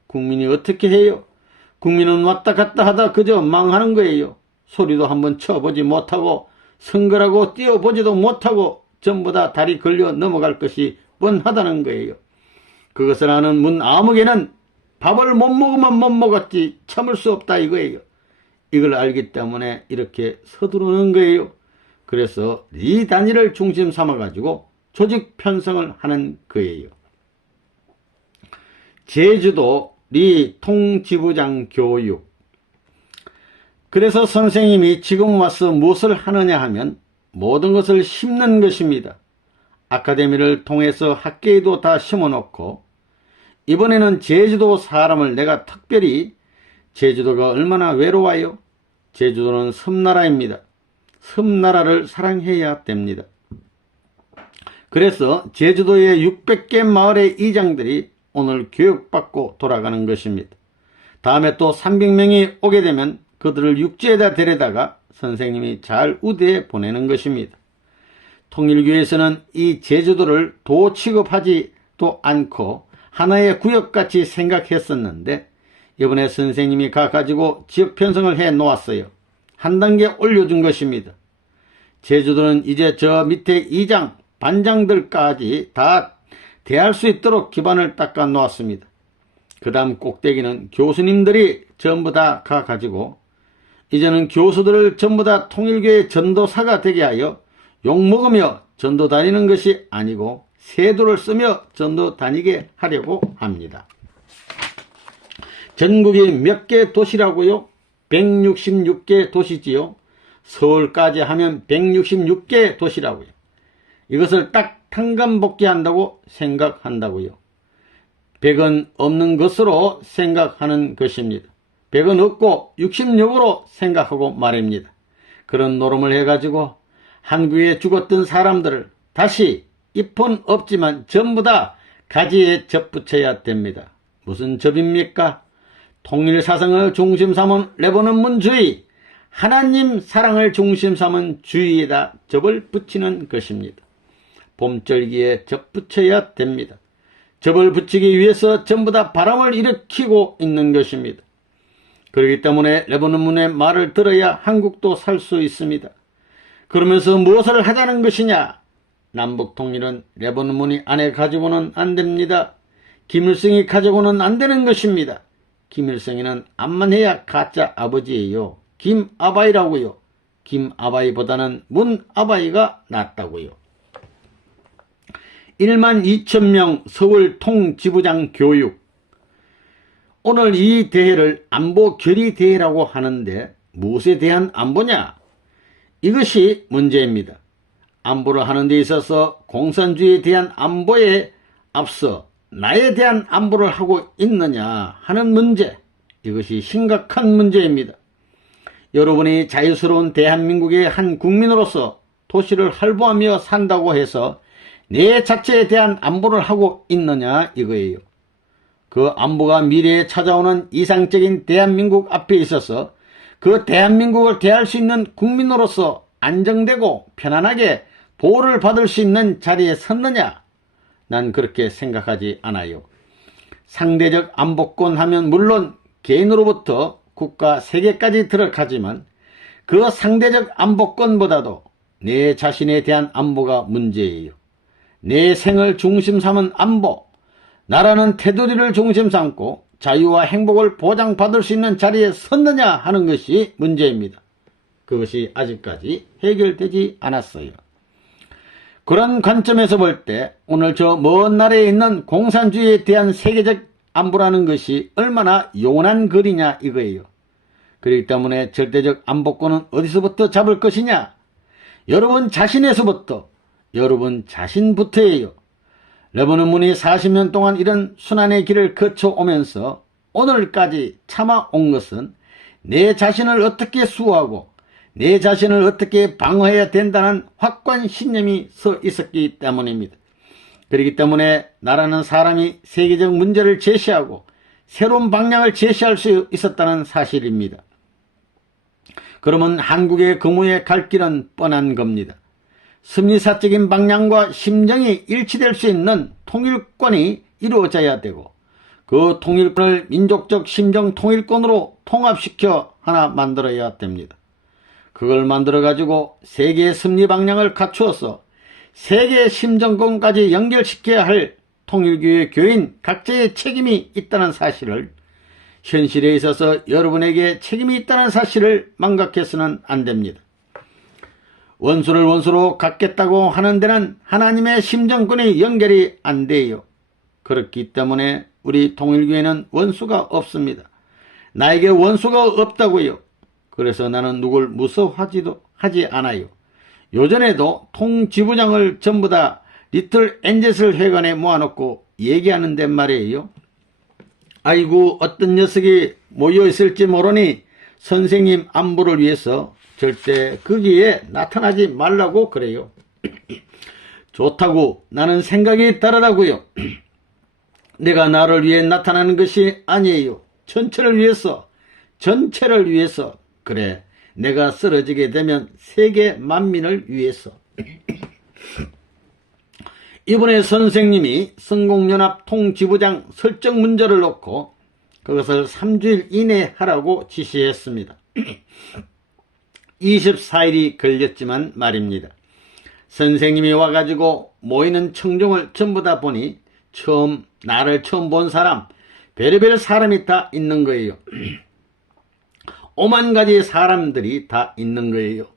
국민이 어떻게 해요? 국민은 왔다 갔다 하다 그저 망하는 거예요. 소리도 한번 쳐보지 못하고 선거라고 뛰어보지도 못하고 전부 다 다리 걸려 넘어갈 것이 뻔하다는 거예요. 그것을 아는 문 아무개는 밥을 못 먹으면 못 먹었지 참을 수 없다 이거예요. 이걸 알기 때문에 이렇게 서두르는 거예요. 그래서 이 단위를 중심 삼아가지고 조직 편성을 하는 거예요. 제주도 리 통지부장 교육. 그래서 선생님이 지금 와서 무엇을 하느냐 하면 모든 것을 심는 것입니다. 아카데미를 통해서 학계에도 다 심어놓고 이번에는 제주도 사람을 내가 특별히 제주도가 얼마나 외로워요? 제주도는 섬나라입니다. 섬나라를 사랑해야 됩니다. 그래서 제주도의 600개 마을의 이장들이 오늘 교육받고 돌아가는 것입니다. 다음에 또 300명이 오게 되면 그들을 육지에다 데려다가 선생님이 잘 우대해 보내는 것입니다. 통일교에서는 이 제주도를 도 취급하지도 않고 하나의 구역같이 생각했었는데 이번에 선생님이 가가지고 지역 편성을 해 놓았어요. 한 단계 올려준 것입니다. 제주도는 이제 저 밑에 이장, 반장들까지 다 대할 수 있도록 기반을 닦아 놓았습니다. 그 다음 꼭대기는 교수님들이 전부 다 가가지고 이제는 교수들을 전부 다 통일교의 전도사가 되게 하여 욕먹으며 전도 다니는 것이 아니고 세도를 쓰며 전도 다니게 하려고 합니다. 전국이 몇 개 도시라고요? 166개 도시지요. 서울까지 하면 166개 도시라고요. 이것을 딱 탕감복귀한다고 생각한다고요. 100은 없는 것으로 생각하는 것입니다. 100은 없고 66으로 생각하고 말입니다. 그런 노름을 해가지고 한국에 죽었던 사람들을 다시 잎은 없지만 전부 다 가지에 접붙여야 됩니다. 무슨 접입니까? 통일사상을 중심 삼은 레바논 문주의, 하나님 사랑을 중심 삼은 주의에다 접을 붙이는 것입니다. 봄절기에 접 붙여야 됩니다. 접을 붙이기 위해서 전부 다 바람을 일으키고 있는 것입니다. 그렇기 때문에 레바논 문의 말을 들어야 한국도 살 수 있습니다. 그러면서 무엇을 하자는 것이냐? 남북통일은 레바논 문이 안에 가지고는 안 됩니다. 김일성이 가지고는 안 되는 것입니다. 김일성이는 암만 해야 가짜 아버지예요. 김아바이라고요. 김아바이보다는 문아바이가 낫다고요. 1만 2천명 서울 통지부장 교육. 오늘 이 대회를 안보 결의 대회라고 하는데 무엇에 대한 안보냐? 이것이 문제입니다. 안보를 하는 데 있어서 공산주의에 대한 안보에 앞서 나에 대한 안보를 하고 있느냐 하는 문제, 이것이 심각한 문제입니다. 여러분이 자유스러운 대한민국의 한 국민으로서 도시를 활보하며 산다고 해서 내 자체에 대한 안보를 하고 있느냐 이거예요. 그 안보가 미래에 찾아오는 이상적인 대한민국 앞에 있어서 그 대한민국을 대할 수 있는 국민으로서 안정되고 편안하게 보호를 받을 수 있는 자리에 섰느냐? 난 그렇게 생각하지 않아요. 상대적 안보권 하면 물론 개인으로부터 국가 세계까지 들어가지만 그 상대적 안보권보다도 내 자신에 대한 안보가 문제예요. 내 생을 중심 삼은 안보, 나라는 테두리를 중심 삼고 자유와 행복을 보장받을 수 있는 자리에 섰느냐 하는 것이 문제입니다. 그것이 아직까지 해결되지 않았어요. 그런 관점에서 볼 때 오늘 저 먼 나라에 있는 공산주의에 대한 세계적 안보라는 것이 얼마나 요원한 글이냐 이거예요. 그렇기 때문에 절대적 안보권은 어디서부터 잡을 것이냐? 여러분 자신에서부터, 여러분 자신부터예요. 르브르문이 40년 동안 이런 순환의 길을 거쳐오면서 오늘까지 참아온 것은 내 자신을 어떻게 수호하고 내 자신을 어떻게 방어해야 된다는 확고한 신념이 서 있었기 때문입니다. 그렇기 때문에 나라는 사람이 세계적 문제를 제시하고 새로운 방향을 제시할 수 있었다는 사실입니다. 그러면 한국의 근무에 갈 길은 뻔한 겁니다. 심리사적인 방향과 심정이 일치될 수 있는 통일권이 이루어져야 되고 그 통일권을 민족적 심정 통일권으로 통합시켜 하나 만들어야 됩니다. 그걸 만들어 가지고 세계의 심리 방향을 갖추어서 세계의 심정권까지 연결시켜야 할 통일교회 교인 각자의 책임이 있다는 사실을, 현실에 있어서 여러분에게 책임이 있다는 사실을 망각해서는 안 됩니다. 원수를 원수로 갚겠다고 하는 데는 하나님의 심정권이 연결이 안 돼요. 그렇기 때문에 우리 통일교회는 원수가 없습니다. 나에게 원수가 없다고요. 그래서 나는 누굴 무서워하지도 하지 않아요. 요전에도 통지부장을 전부 다 리틀 엔젯을 회관에 모아놓고 얘기하는데 말이에요. 아이고 어떤 녀석이 모여있을지 모르니 선생님 안부를 위해서 절대 거기에 나타나지 말라고 그래요. 좋다고 나는 생각이 다르다고요. 내가 나를 위해 나타나는 것이 아니에요. 전체를 위해서 그래 내가 쓰러지게 되면 세계 만민을 위해서. 이번에 선생님이 성공연합 통지부장 설정 문제를 놓고 그것을 3주일 이내에 하라고 지시했습니다. 24일이 걸렸지만 말입니다. 선생님이 와가지고 모이는 청중을 전부 다 보니 나를 처음 본 사람, 별의별 사람이 다 있는 거예요. 5만 가지 사람들이 다 있는 거예요.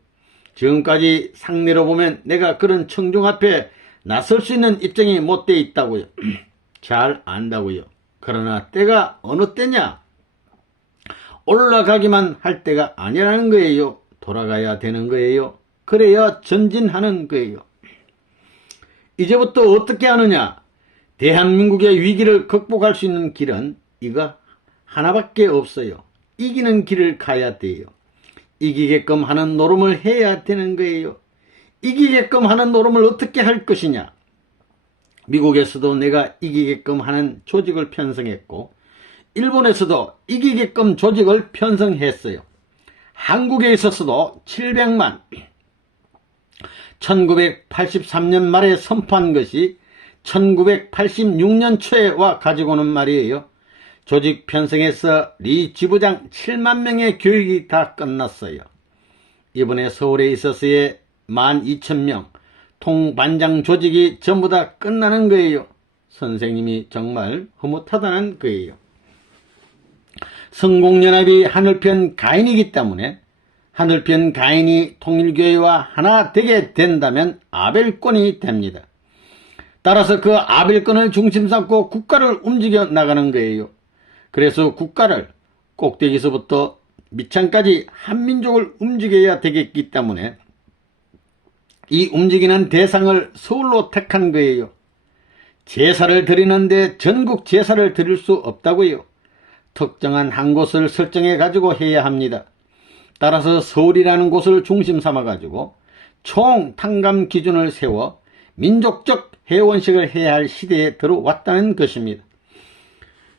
지금까지 상례로 보면 내가 그런 청중 앞에 나설 수 있는 입장이 못 돼 있다고요. 잘 안다고요. 그러나 때가 어느 때냐? 올라가기만 할 때가 아니라는 거예요. 돌아가야 되는 거예요. 그래야 전진하는 거예요. 이제부터 어떻게 하느냐? 대한민국의 위기를 극복할 수 있는 길은 이거 하나밖에 없어요. 이기는 길을 가야 돼요. 이기게끔 하는 노름을 해야 되는 거예요. 이기게끔 하는 노름을 어떻게 할 것이냐? 미국에서도 내가 이기게끔 하는 조직을 편성했고 일본에서도 이기게끔 조직을 편성했어요. 한국에 있어서도 700만 1983년 말에 선포한 것이 1986년 초에 와 가지고는 말이에요. 조직 편성에서 리 지부장 7만 명의 교육이 다 끝났어요. 이번에 서울에 있어서의 12,000명 통반장 조직이 전부 다 끝나는 거예요. 선생님이 정말 흐뭇하다는 거예요. 성공연합이 하늘편 가인이기 때문에 하늘편 가인이 통일교회와 하나 되게 된다면 아벨권이 됩니다. 따라서 그 아벨권을 중심 삼고 국가를 움직여 나가는 거예요. 그래서 국가를 꼭대기서부터 밑창까지 한민족을 움직여야 되겠기 때문에 이 움직이는 대상을 서울로 택한 거예요. 제사를 드리는데 전국 제사를 드릴 수 없다고요. 특정한 한 곳을 설정해 가지고 해야 합니다. 따라서 서울이라는 곳을 중심 삼아 가지고 총 탕감 기준을 세워 민족적 회원식을 해야 할 시대에 들어왔다는 것입니다.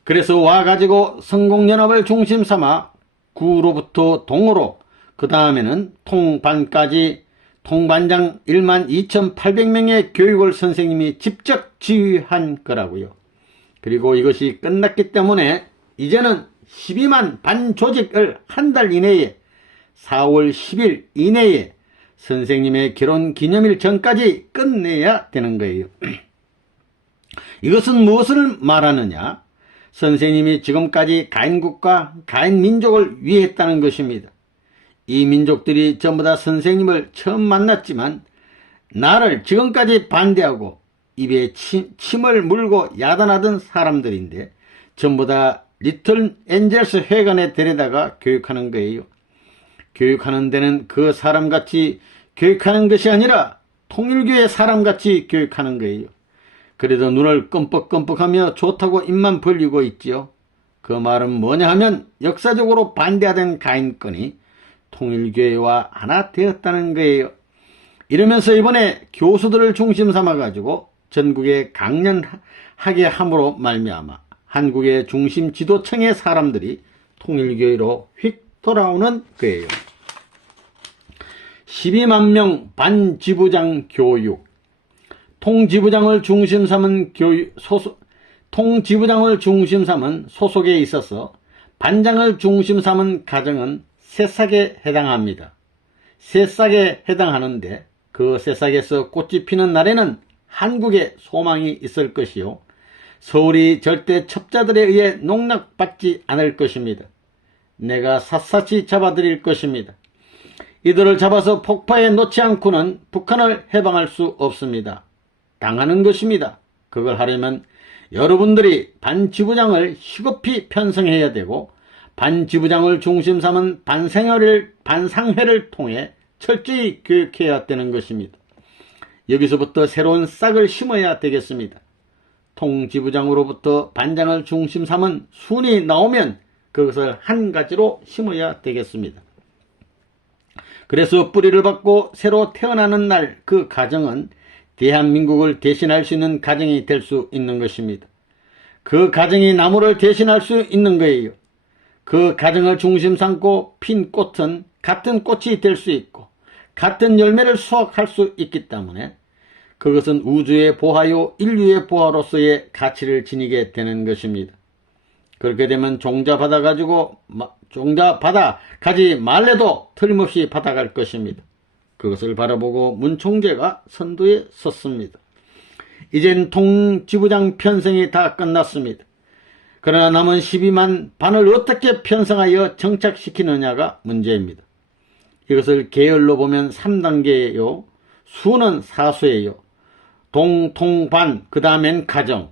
그래서 와가지고 성공연합을 중심 삼아 구로부터 동으로 그 다음에는 통반까지 통반장 12,800명의 교육을 선생님이 직접 지휘한 거라고요. 그리고 이것이 끝났기 때문에 이제는 12만 반 조직을 한 달 이내에 4월 10일 이내에 선생님의 결혼 기념일 전까지 끝내야 되는 거예요. 이것은 무엇을 말하느냐? 선생님이 지금까지 가인국가, 가인민족을 위했다는 것입니다. 이 민족들이 전부 다 선생님을 처음 만났지만 나를 지금까지 반대하고 입에 침을 물고 야단하던 사람들인데 전부 다 리틀 엔젤스 회관에 데려다가 교육하는 거예요. 교육하는 데는 그 사람같이 교육하는 것이 아니라 통일교의 사람같이 교육하는 거예요. 그래도 눈을 끔뻑끔뻑하며 좋다고 입만 벌리고 있지요. 그 말은 뭐냐 하면 역사적으로 반대하던 가인권이 통일교회와 하나 되었다는 거예요. 이러면서 이번에 교수들을 중심 삼아가지고 전국에 강연하게 함으로 말미암아 한국의 중심 지도층의 사람들이 통일교회로 휙 돌아오는 거예요. 12만 명 반지부장 교육. 통지부장을 중심 삼은 소속에 있어서 반장을 중심 삼은 가정은 새싹에 해당합니다. 새싹에 해당하는데 그 새싹에서 꽃이 피는 날에는 한국에 소망이 있을 것이요. 서울이 절대 첩자들에 의해 농락받지 않을 것입니다. 내가 샅샅이 잡아드릴 것입니다. 이들을 잡아서 폭파에 놓지 않고는 북한을 해방할 수 없습니다. 당하는 것입니다. 그걸 하려면 여러분들이 반지부장을 시급히 편성해야 되고 반지부장을 중심 삼은 반상회를 통해 철저히 교육해야 되는 것입니다. 여기서부터 새로운 싹을 심어야 되겠습니다. 통지부장으로부터 반장을 중심 삼은 순이 나오면 그것을 한 가지로 심어야 되겠습니다. 그래서 뿌리를 받고 새로 태어나는 날 그 가정은 대한민국을 대신할 수 있는 가정이 될 수 있는 것입니다. 그 가정이 나무를 대신할 수 있는 거예요. 그 가정을 중심 삼고 핀 꽃은 같은 꽃이 될 수 있고 같은 열매를 수확할 수 있기 때문에 그것은 우주의 보화요 인류의 보화로서의 가치를 지니게 되는 것입니다. 그렇게 되면 종자 받아 가지 말래도 틀림없이 받아갈 것입니다. 그것을 바라보고 문 총재가 선두에 섰습니다. 이젠 통지부장 편성이 다 끝났습니다. 그러나 남은 12만 반을 어떻게 편성하여 정착시키느냐가 문제입니다. 이것을 계열로 보면 3단계예요. 수는 사수예요. 통반, 그 다음엔 가정.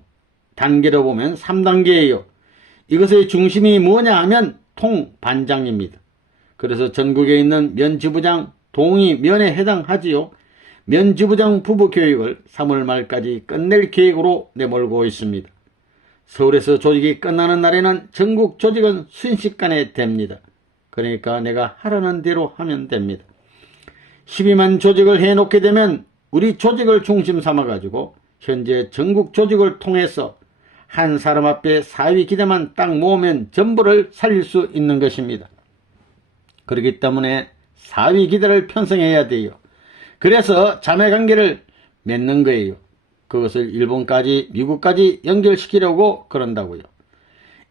단계로 보면 3단계예요. 이것의 중심이 뭐냐 하면 통반장입니다. 그래서 전국에 있는 면지부장, 동이 면에 해당하지요. 면지부장 부부교육을 3월 말까지 끝낼 계획으로 내몰고 있습니다. 서울에서 조직이 끝나는 날에는 전국 조직은 순식간에 됩니다. 그러니까 내가 하라는 대로 하면 됩니다. 12만 조직을 해놓게 되면 우리 조직을 중심 삼아가지고 현재 전국 조직을 통해서 한 사람 앞에 4위 기대만 딱 모으면 전부를 살릴 수 있는 것입니다. 그렇기 때문에 4위 기대를 편성해야 돼요. 그래서 자매관계를 맺는 거예요. 그것을 일본까지 미국까지 연결시키려고 그런다고요.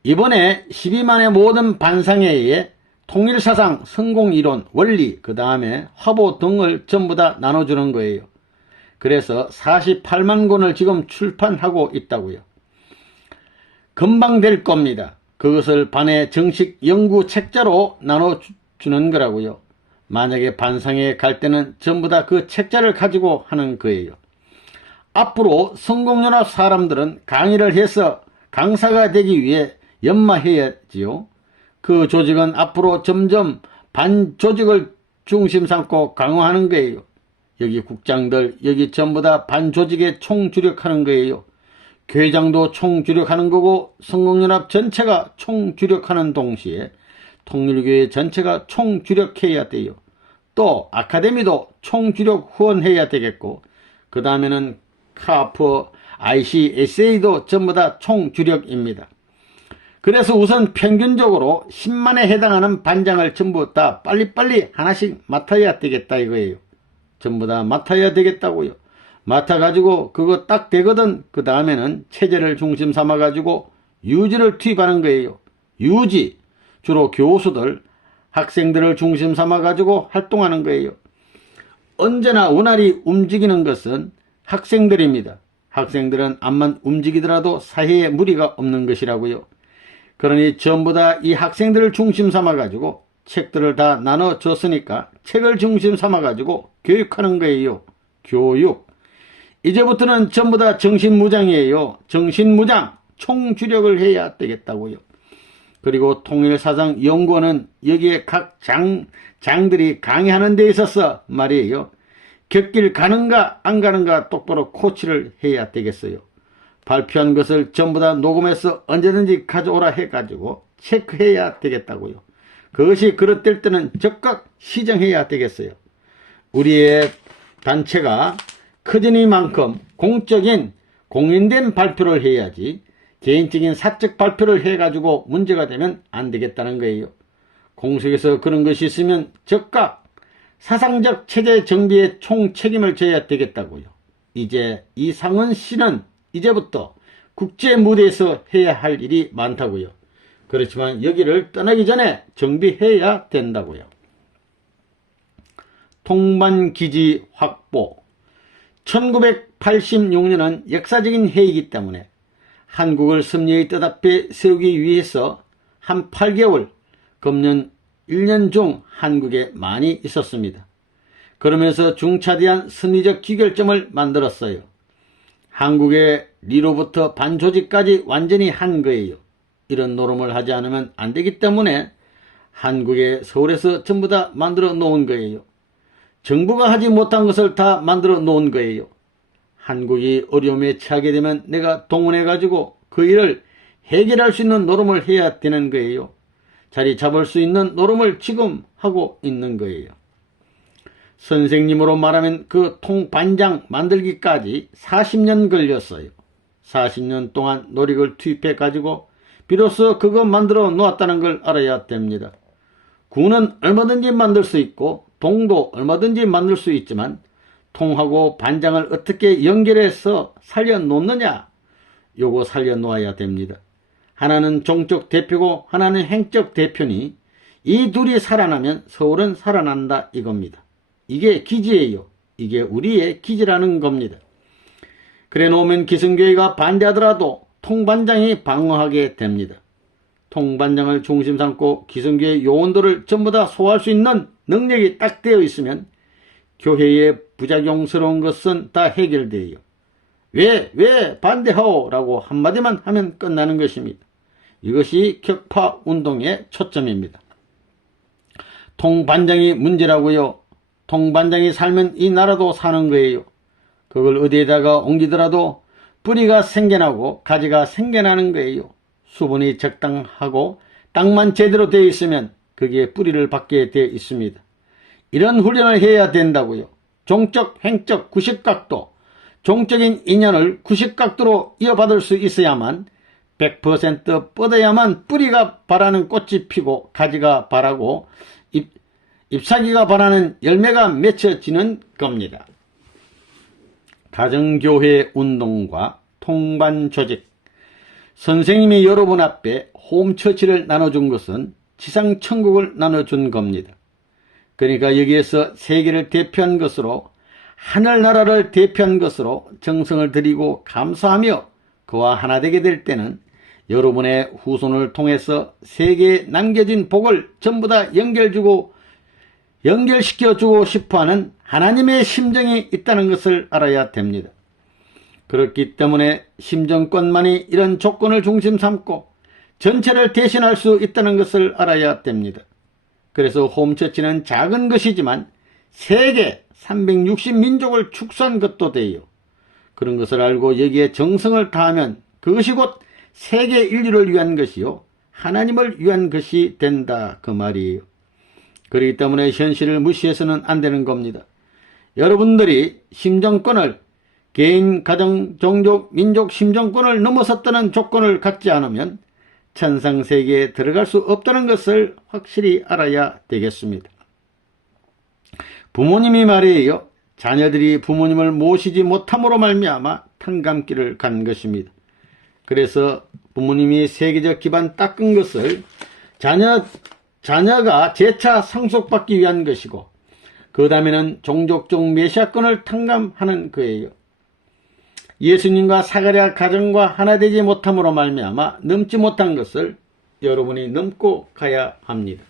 이번에 12만의 모든 반상회에 통일사상, 성공이론, 원리, 그 다음에 화보 등을 전부 다 나눠주는 거예요. 그래서 48만 권을 지금 출판하고 있다고요. 금방 될 겁니다. 그것을 반의 정식 연구 책자로 나눠주는 거라고요. 만약에 반상회에 갈 때는 전부 다 그 책자를 가지고 하는 거예요. 앞으로 성공연합 사람들은 강의를 해서 강사가 되기 위해 연마해야지요. 그 조직은 앞으로 점점 반조직을 중심 삼고 강화하는 거예요. 여기 국장들, 여기 전부 다 반조직에 총주력하는 거예요. 교회장도 총주력하는 거고 성공연합 전체가 총주력하는 동시에 통일교회 전체가 총주력해야 돼요. 또 아카데미도 총주력 후원해야 되겠고 그 다음에는 카프, IC, SA도 전부 다 총주력입니다. 그래서 우선 평균적으로 10만에 해당하는 반장을 전부 다 빨리빨리 하나씩 맡아야 되겠다 이거예요. 전부 다 맡아야 되겠다고요. 맡아가지고 그거 딱 되거든. 그 다음에는 체제를 중심 삼아가지고 유지를 투입하는 거예요. 유지, 주로 교수들, 학생들을 중심 삼아가지고 활동하는 거예요. 언제나 원활히 움직이는 것은 학생들입니다. 학생들은 암만 움직이더라도 사회에 무리가 없는 것이라고요. 그러니 전부 다 이 학생들을 중심 삼아가지고 책들을 다 나눠줬으니까 책을 중심 삼아가지고 교육하는 거예요. 교육. 이제부터는 전부 다 정신무장이에요. 정신무장. 총주력을 해야 되겠다고요. 그리고 통일사상연구원은 여기에 각 장들이 강의하는 데 있어서 말이에요. 곁길 가는가 안 가는가 똑바로 코치를 해야 되겠어요. 발표한 것을 전부 다 녹음해서 언제든지 가져오라 해가지고 체크해야 되겠다고요. 그것이 그렇될 때는 즉각 시정해야 되겠어요. 우리의 단체가 커지니만큼 공적인 공인된 발표를 해야지 개인적인 사적 발표를 해가지고 문제가 되면 안 되겠다는 거예요. 공석에서 그런 것이 있으면 즉각 사상적 체제 정비에 총 책임을 져야 되겠다고요. 이제 이상은 씨는 이제부터 국제 무대에서 해야 할 일이 많다고요. 그렇지만 여기를 떠나기 전에 정비해야 된다고요. 통반기지 확보. 1986년은 역사적인 해이기 때문에 한국을 승리의 뜻 앞에 세우기 위해서 한 8개월, 금년 1년 중 한국에 많이 있었습니다. 그러면서 중차대한 선리적 기결점을 만들었어요. 한국의 리로부터 반조직까지 완전히 한 거예요. 이런 노름을 하지 않으면 안 되기 때문에 한국의 서울에서 전부 다 만들어 놓은 거예요. 정부가 하지 못한 것을 다 만들어 놓은 거예요. 한국이 어려움에 처하게 되면 내가 동원해가지고 그 일을 해결할 수 있는 노름을 해야 되는 거예요. 자리 잡을 수 있는 노름을 지금 하고 있는 거예요. 선생님으로 말하면 그 통반장 만들기까지 40년 걸렸어요. 40년 동안 노력을 투입해가지고 비로소 그거 만들어 놓았다는 걸 알아야 됩니다. 군은 얼마든지 만들 수 있고 동도 얼마든지 만들 수 있지만 통하고 반장을 어떻게 연결해서 살려놓느냐? 요거 살려놓아야 됩니다. 하나는 종적 대표고 하나는 행적 대표니 이 둘이 살아나면 서울은 살아난다 이겁니다. 이게 기지예요. 이게 우리의 기지라는 겁니다. 그래 놓으면 기성교회가 반대하더라도 통반장이 방어하게 됩니다. 통반장을 중심 삼고 기성교회 요원들을 전부 다 소화할 수 있는 능력이 딱 되어 있으면 교회의 부작용스러운 것은 다 해결돼요. 왜 반대하오? 라고 한마디만 하면 끝나는 것입니다. 이것이 격파 운동의 초점입니다. 통반장이 문제라고요. 통반장이 살면 이 나라도 사는 거예요. 그걸 어디에다가 옮기더라도 뿌리가 생겨나고 가지가 생겨나는 거예요. 수분이 적당하고 땅만 제대로 되어 있으면 그게 뿌리를 받게 되어 있습니다. 이런 훈련을 해야 된다고요. 종적, 행적, 구식각도, 종적인 인연을 구식각도로 이어받을 수 있어야만 100% 뻗어야만 뿌리가 바라는 꽃이 피고 가지가 바라고 잎사귀가 바라는 열매가 맺혀지는 겁니다. 가정교회 운동과 통반조직. 선생님이 여러분 앞에 홈처치를 나눠준 것은 지상천국을 나눠준 겁니다. 그러니까 여기에서 세계를 대표한 것으로 하늘나라를 대표한 것으로 정성을 들이고 감사하며 그와 하나 되게 될 때는 여러분의 후손을 통해서 세계에 남겨진 복을 전부 다 연결시켜주고 싶어하는 하나님의 심정이 있다는 것을 알아야 됩니다. 그렇기 때문에 심정권만이 이런 조건을 중심 삼고 전체를 대신할 수 있다는 것을 알아야 됩니다. 그래서 홈처치는 작은 것이지만 세계 360민족을 축소한 것도 돼요. 그런 것을 알고 여기에 정성을 다하면 그것이 곧 세계 인류를 위한 것이요 하나님을 위한 것이 된다 그 말이에요. 그렇기 때문에 현실을 무시해서는 안 되는 겁니다. 여러분들이 심정권을 개인, 가정, 종족, 민족 심정권을 넘어섰다는 조건을 갖지 않으면 천상세계에 들어갈 수 없다는 것을 확실히 알아야 되겠습니다. 부모님이 말이에요. 자녀들이 부모님을 모시지 못함으로 말미암아 탕감길을 간 것입니다. 그래서 부모님이 세계적 기반 닦은 것을 자녀가 재차 상속받기 위한 것이고 그 다음에는 종족적 메시아권을 탕감하는 거예요. 예수님과 사가랴 가정과 하나 되지 못함으로 말미암아 넘지 못한 것을 여러분이 넘고 가야 합니다.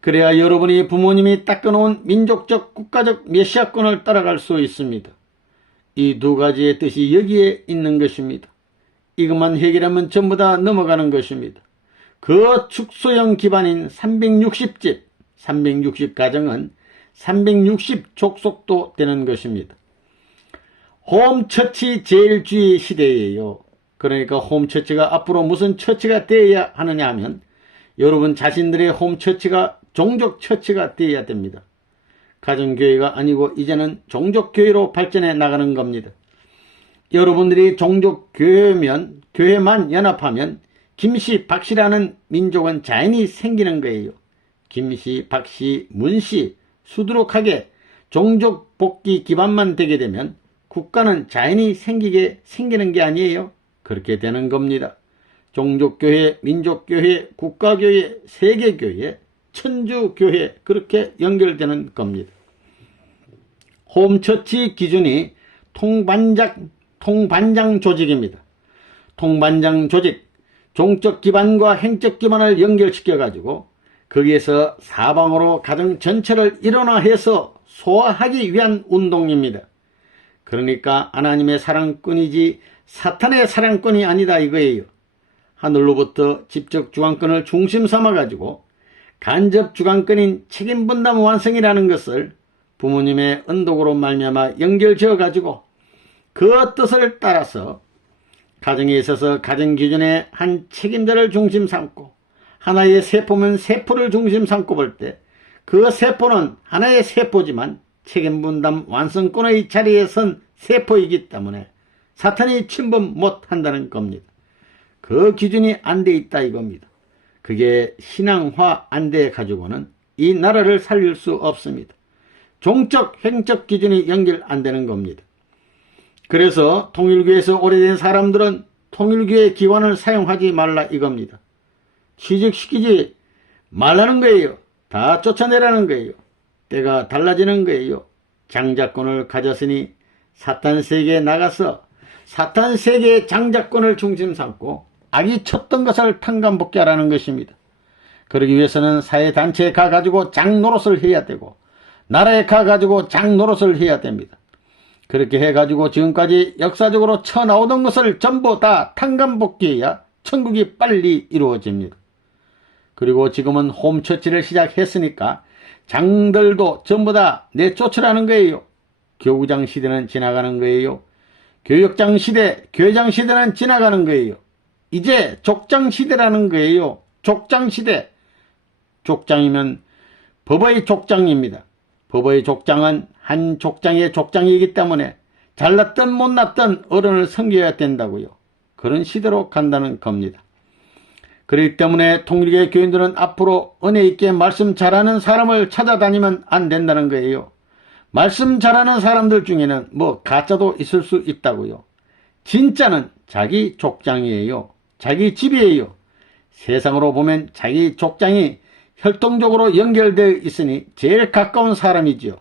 그래야 여러분이 부모님이 닦아놓은 민족적 국가적 메시아권을 따라갈 수 있습니다. 이 두 가지의 뜻이 여기에 있는 것입니다. 이것만 해결하면 전부 다 넘어가는 것입니다. 그 축소형 기반인 360집, 360가정은 360 족속도 되는 것입니다. 홈처치 제일주의 시대예요. 그러니까 홈처치가 앞으로 무슨 처치가 되어야 하느냐 하면 여러분 자신들의 홈처치가 종족처치가 되어야 됩니다. 가정교회가 아니고 이제는 종족교회로 발전해 나가는 겁니다. 여러분들이 종족교회면 교회만 연합하면 김씨, 박씨라는 민족은 자연히 생기는 거예요. 김씨, 박씨, 문씨 수두룩하게 종족 복귀 기반만 되게 되면 국가는 자연히 생기는 게 아니에요. 그렇게 되는 겁니다. 종족교회, 민족교회, 국가교회, 세계교회, 천주교회 그렇게 연결되는 겁니다. 홈처치 기준이 통반장 조직입니다. 통반장 조직, 종적 기반과 행적 기반을 연결시켜 가지고 거기에서 사방으로 가정 전체를 일원화해서 소화하기 위한 운동입니다. 그러니까 하나님의 사랑꾼이지 사탄의 사랑꾼이 아니다 이거예요. 하늘로부터 직접 주관권을 중심 삼아 가지고 간접 주관권인 책임분담 완성이라는 것을 부모님의 은덕으로 말미암아 연결지어 가지고 그 뜻을 따라서 가정에 있어서 가정기준의 한 책임자를 중심 삼고 하나의 세포면 세포를 중심 삼고 볼 때 그 세포는 하나의 세포지만 책임분담 완성권의 자리에 선 세포이기 때문에 사탄이 침범 못한다는 겁니다. 그 기준이 안 돼 있다 이겁니다. 그게 신앙화 안 돼 가지고는 이 나라를 살릴 수 없습니다. 종적, 행적 기준이 연결 안 되는 겁니다. 그래서 통일교에서 오래된 사람들은 통일교의 기관을 사용하지 말라 이겁니다. 취직시키지 말라는 거예요. 다 쫓아내라는 거예요. 때가 달라지는 거예요. 장자권을 가졌으니 사탄 세계에 나가서 사탄 세계의 장자권을 중심 삼고 악이 쳤던 것을 탕감복귀하라는 것입니다. 그러기 위해서는 사회단체에 가가지고 장노릇을 해야 되고 나라에 가가지고 장노릇을 해야 됩니다. 그렇게 해가지고 지금까지 역사적으로 쳐나오던 것을 전부 다 탕감복귀해야 천국이 빨리 이루어집니다. 그리고 지금은 홈처치를 시작했으니까 장들도 전부 다 내쫓으라는 거예요. 교구장 시대는 지나가는 거예요. 교역장 시대, 교회장 시대는 지나가는 거예요. 이제 족장 시대라는 거예요. 족장 시대. 족장이면 법의 족장입니다. 법의 족장은 한 족장의 족장이기 때문에 잘났든 못났든 어른을 섬겨야 된다고요. 그런 시대로 간다는 겁니다. 그렇기 때문에 통일교회 교인들은 앞으로 은혜 있게 말씀 잘하는 사람을 찾아다니면 안 된다는 거예요. 말씀 잘하는 사람들 중에는 뭐 가짜도 있을 수 있다고요. 진짜는 자기 족장이에요. 자기 집이에요. 세상으로 보면 자기 족장이 혈통적으로 연결되어 있으니 제일 가까운 사람이지요.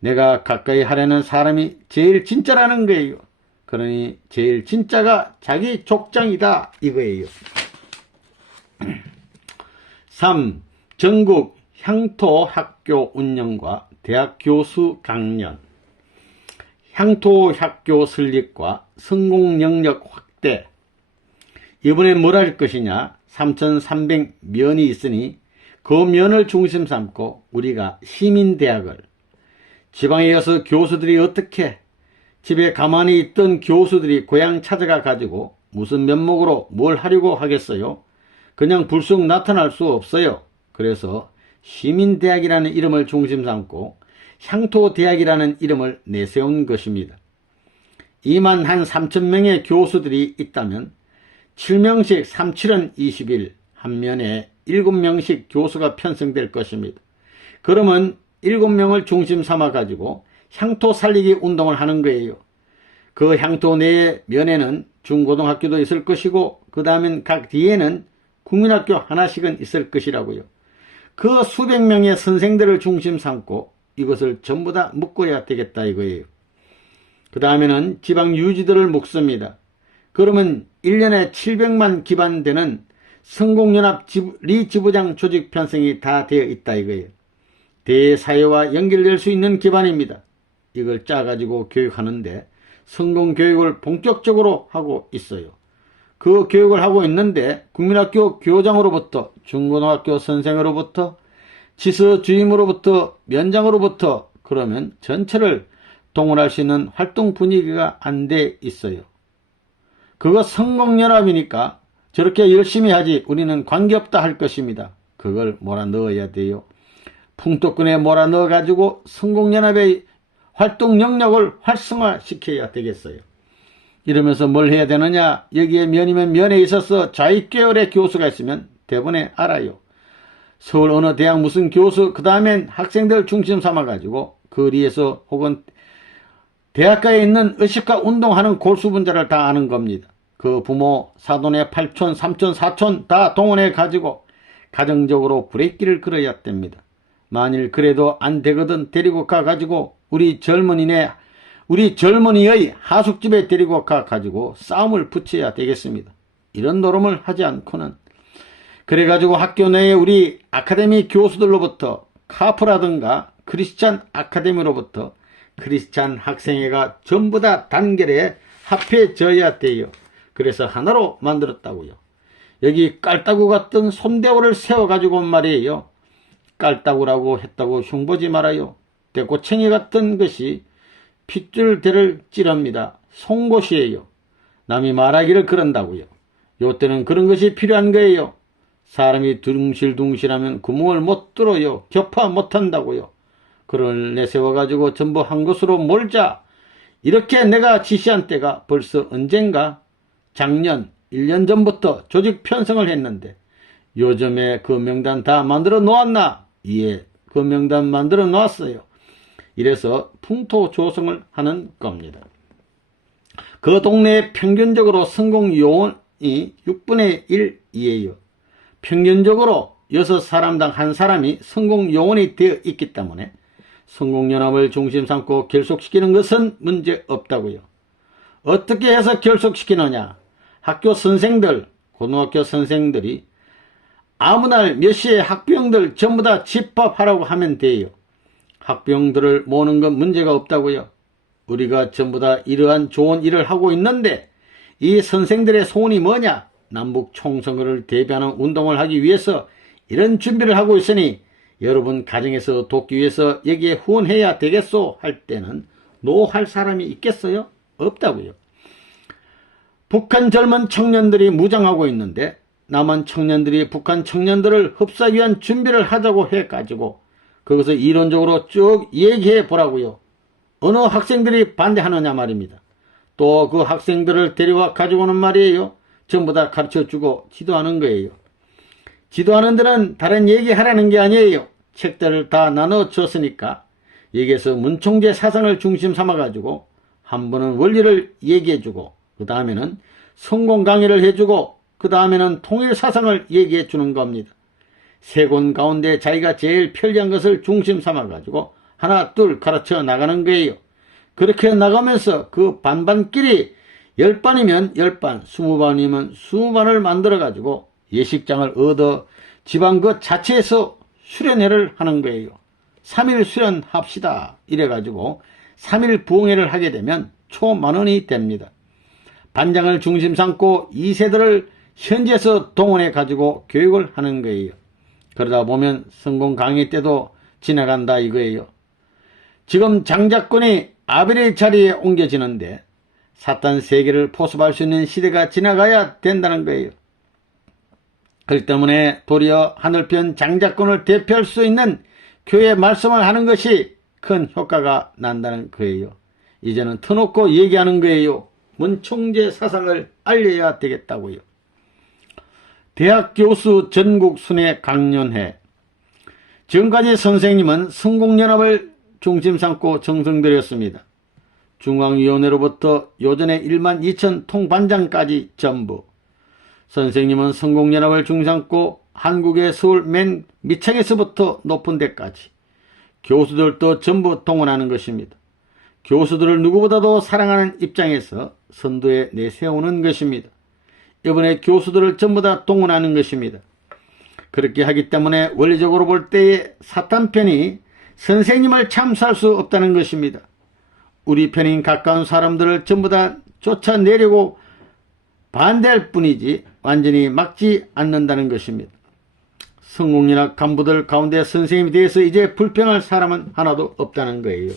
내가 가까이 하려는 사람이 제일 진짜라는 거예요. 그러니 제일 진짜가 자기 족장이다 이거예요. 3. 전국 향토학교 운영과 대학 교수 강연. 향토학교 설립과 성공 영역 확대. 이번에 뭘 할 것이냐? 3,300면이 있으니 그 면을 중심 삼고 우리가 시민대학을, 지방에 이어서 교수들이 어떻게 집에 가만히 있던 교수들이 고향 찾아가 가지고 무슨 면목으로 뭘 하려고 하겠어요? 그냥 불쑥 나타날 수 없어요. 그래서 시민대학이라는 이름을 중심 삼고 향토대학이라는 이름을 내세운 것입니다. 2만 한 3,000명의 교수들이 있다면 7명씩 37은 21, 한 면에 7명씩 교수가 편성될 것입니다. 그러면 7명을 중심 삼아 가지고 향토 살리기 운동을 하는 거예요. 그 향토 내의 면에는 중고등학교도 있을 것이고 그 다음엔 각 뒤에는 국민학교 하나씩은 있을 것이라고요. 그 수백 명의 선생들을 중심 삼고 이것을 전부 다 묶어야 되겠다 이거예요. 그 다음에는 지방 유지들을 묶습니다. 그러면 1년에 700만 기반되는 성공연합 리지부장 조직 편성이 다 되어 있다 이거예요. 대사회와 연결될 수 있는 기반입니다. 이걸 짜가지고 교육하는데 성공교육을 본격적으로 하고 있어요. 그 교육을 하고 있는데 국민학교 교장으로부터, 중고등학교 선생으로부터, 지서 주임으로부터, 면장으로부터 그러면 전체를 동원할 수 있는 활동 분위기가 안 돼 있어요. 그거 성공연합이니까 저렇게 열심히 하지 우리는 관계없다 할 것입니다. 그걸 몰아넣어야 돼요. 풍토끈에 몰아넣어가지고 성공연합의 활동 영역을 활성화시켜야 되겠어요. 이러면서 뭘 해야 되느냐? 여기에 면이면 면에 있어서 좌익계열의 교수가 있으면 대본에 알아요. 서울 어느 대학 무슨 교수, 그 다음엔 학생들 중심 삼아가지고 거리에서 혹은 대학가에 있는 의식화 운동하는 골수분자를 다 아는 겁니다. 그 부모, 사돈의 8촌, 3촌, 4촌 다 동원해가지고 가정적으로 브레이크를 걸어야 됩니다. 만일 그래도 안 되거든 데리고 가가지고 우리 젊은이의 하숙집에 데리고 가가지고 싸움을 붙여야 되겠습니다. 이런 노름을 하지 않고는. 그래가지고 학교 내에 우리 아카데미 교수들로부터 카프라든가 크리스찬 아카데미로부터 크리스찬 학생회가 전부 다 단결에 합해져야 돼요. 그래서 하나로 만들었다고요. 여기 깔따구 같은 손대호를 세워가지고 말이에요. 깔따구라고 했다고 흉보지 말아요. 대꼬챙이 같은 것이 핏줄대를 찌릅니다. 송곳이에요. 남이 말하기를 그런다고요. 요때는 그런 것이 필요한 거예요. 사람이 둥실둥실하면 구멍을 못 뚫어요. 격파 못한다고요. 그걸 내세워가지고 전부 한 곳으로 몰자. 이렇게 내가 지시한 때가 벌써 언젠가 작년 1년 전부터 조직 편성을 했는데 요즘에 그 명단 다 만들어 놓았나? 예, 그 명단 만들어 놓았어요. 이래서 풍토 조성을 하는 겁니다. 그 동네에 평균적으로 성공 요원이 6분의 1이에요. 평균적으로 6사람당 1사람이 성공 요원이 되어 있기 때문에 성공연합을 중심 삼고 결속시키는 것은 문제 없다고요. 어떻게 해서 결속시키느냐? 학교 선생들, 고등학교 선생들이 아무 날 몇 시에 학부형들 전부 다 집합하라고 하면 돼요. 학부형들을 모으는 건 문제가 없다고요. 우리가 전부 다 이러한 좋은 일을 하고 있는데 이 선생들의 소원이 뭐냐? 남북 총선거를 대비하는 운동을 하기 위해서 이런 준비를 하고 있으니 여러분 가정에서 돕기 위해서 여기에 후원해야 되겠소 할 때는 노 할 사람이 있겠어요? 없다고요. 북한 젊은 청년들이 무장하고 있는데 남한 청년들이 북한 청년들을 흡수하기 위한 준비를 하자고 해가지고 거기서 이론적으로 쭉 얘기해 보라고요. 어느 학생들이 반대하느냐 말입니다. 또 그 학생들을 데려와 가지고는 말이에요. 전부 다 가르쳐주고 지도하는 거예요. 지도하는 데는 다른 얘기하라는 게 아니에요. 책들을 다 나눠줬으니까 여기에서 문총재 사상을 중심 삼아가지고 한 번은 원리를 얘기해주고 그 다음에는 성공 강의를 해주고 그 다음에는 통일 사상을 얘기해 주는 겁니다. 세 권 가운데 자기가 제일 편리한 것을 중심 삼아가지고 하나 둘 가르쳐 나가는 거예요. 그렇게 나가면서 그 반반끼리 10반이면 10반, 20반이면 20반을 만들어가지고 예식장을 얻어 지방 그 자체에서 수련회를 하는 거예요. 3일 수련합시다. 이래가지고 3일 부흥회를 하게 되면 초 만원이 됩니다. 반장을 중심 삼고 2세들을 현지에서 동원해가지고 교육을 하는 거예요. 그러다 보면 성공 강의 때도 지나간다 이거예요. 지금 장자권이 아벨의 자리에 옮겨지는데 사탄 세계를 포섭할 수 있는 시대가 지나가야 된다는 거예요. 그렇기 때문에 도리어 하늘편 장자권을 대표할 수 있는 교회 말씀을 하는 것이 큰 효과가 난다는 거예요. 이제는 터놓고 얘기하는 거예요. 문총재 사상을 알려야 되겠다고요. 대학 교수 전국 순회 강연회. 지금까지 선생님은 성공연합을 중심 삼고 정성 들였습니다. 중앙위원회로부터 요전에 12,000 통반장까지 전부. 선생님은 성공연합을 중심 삼고 한국의 서울 맨 밑창에서부터 높은 데까지 교수들도 전부 동원하는 것입니다. 교수들을 누구보다도 사랑하는 입장에서 선두에 내세우는 것입니다. 이번에 교수들을 전부 다 동원하는 것입니다. 그렇게 하기 때문에 원리적으로 볼 때에 사탄 편이 선생님을 참수할 수 없다는 것입니다. 우리 편인 가까운 사람들을 전부 다 쫓아내려고 반대할 뿐이지 완전히 막지 않는다는 것입니다. 성공연합 간부들 가운데 선생님에 대해서 이제 불평할 사람은 하나도 없다는 거예요.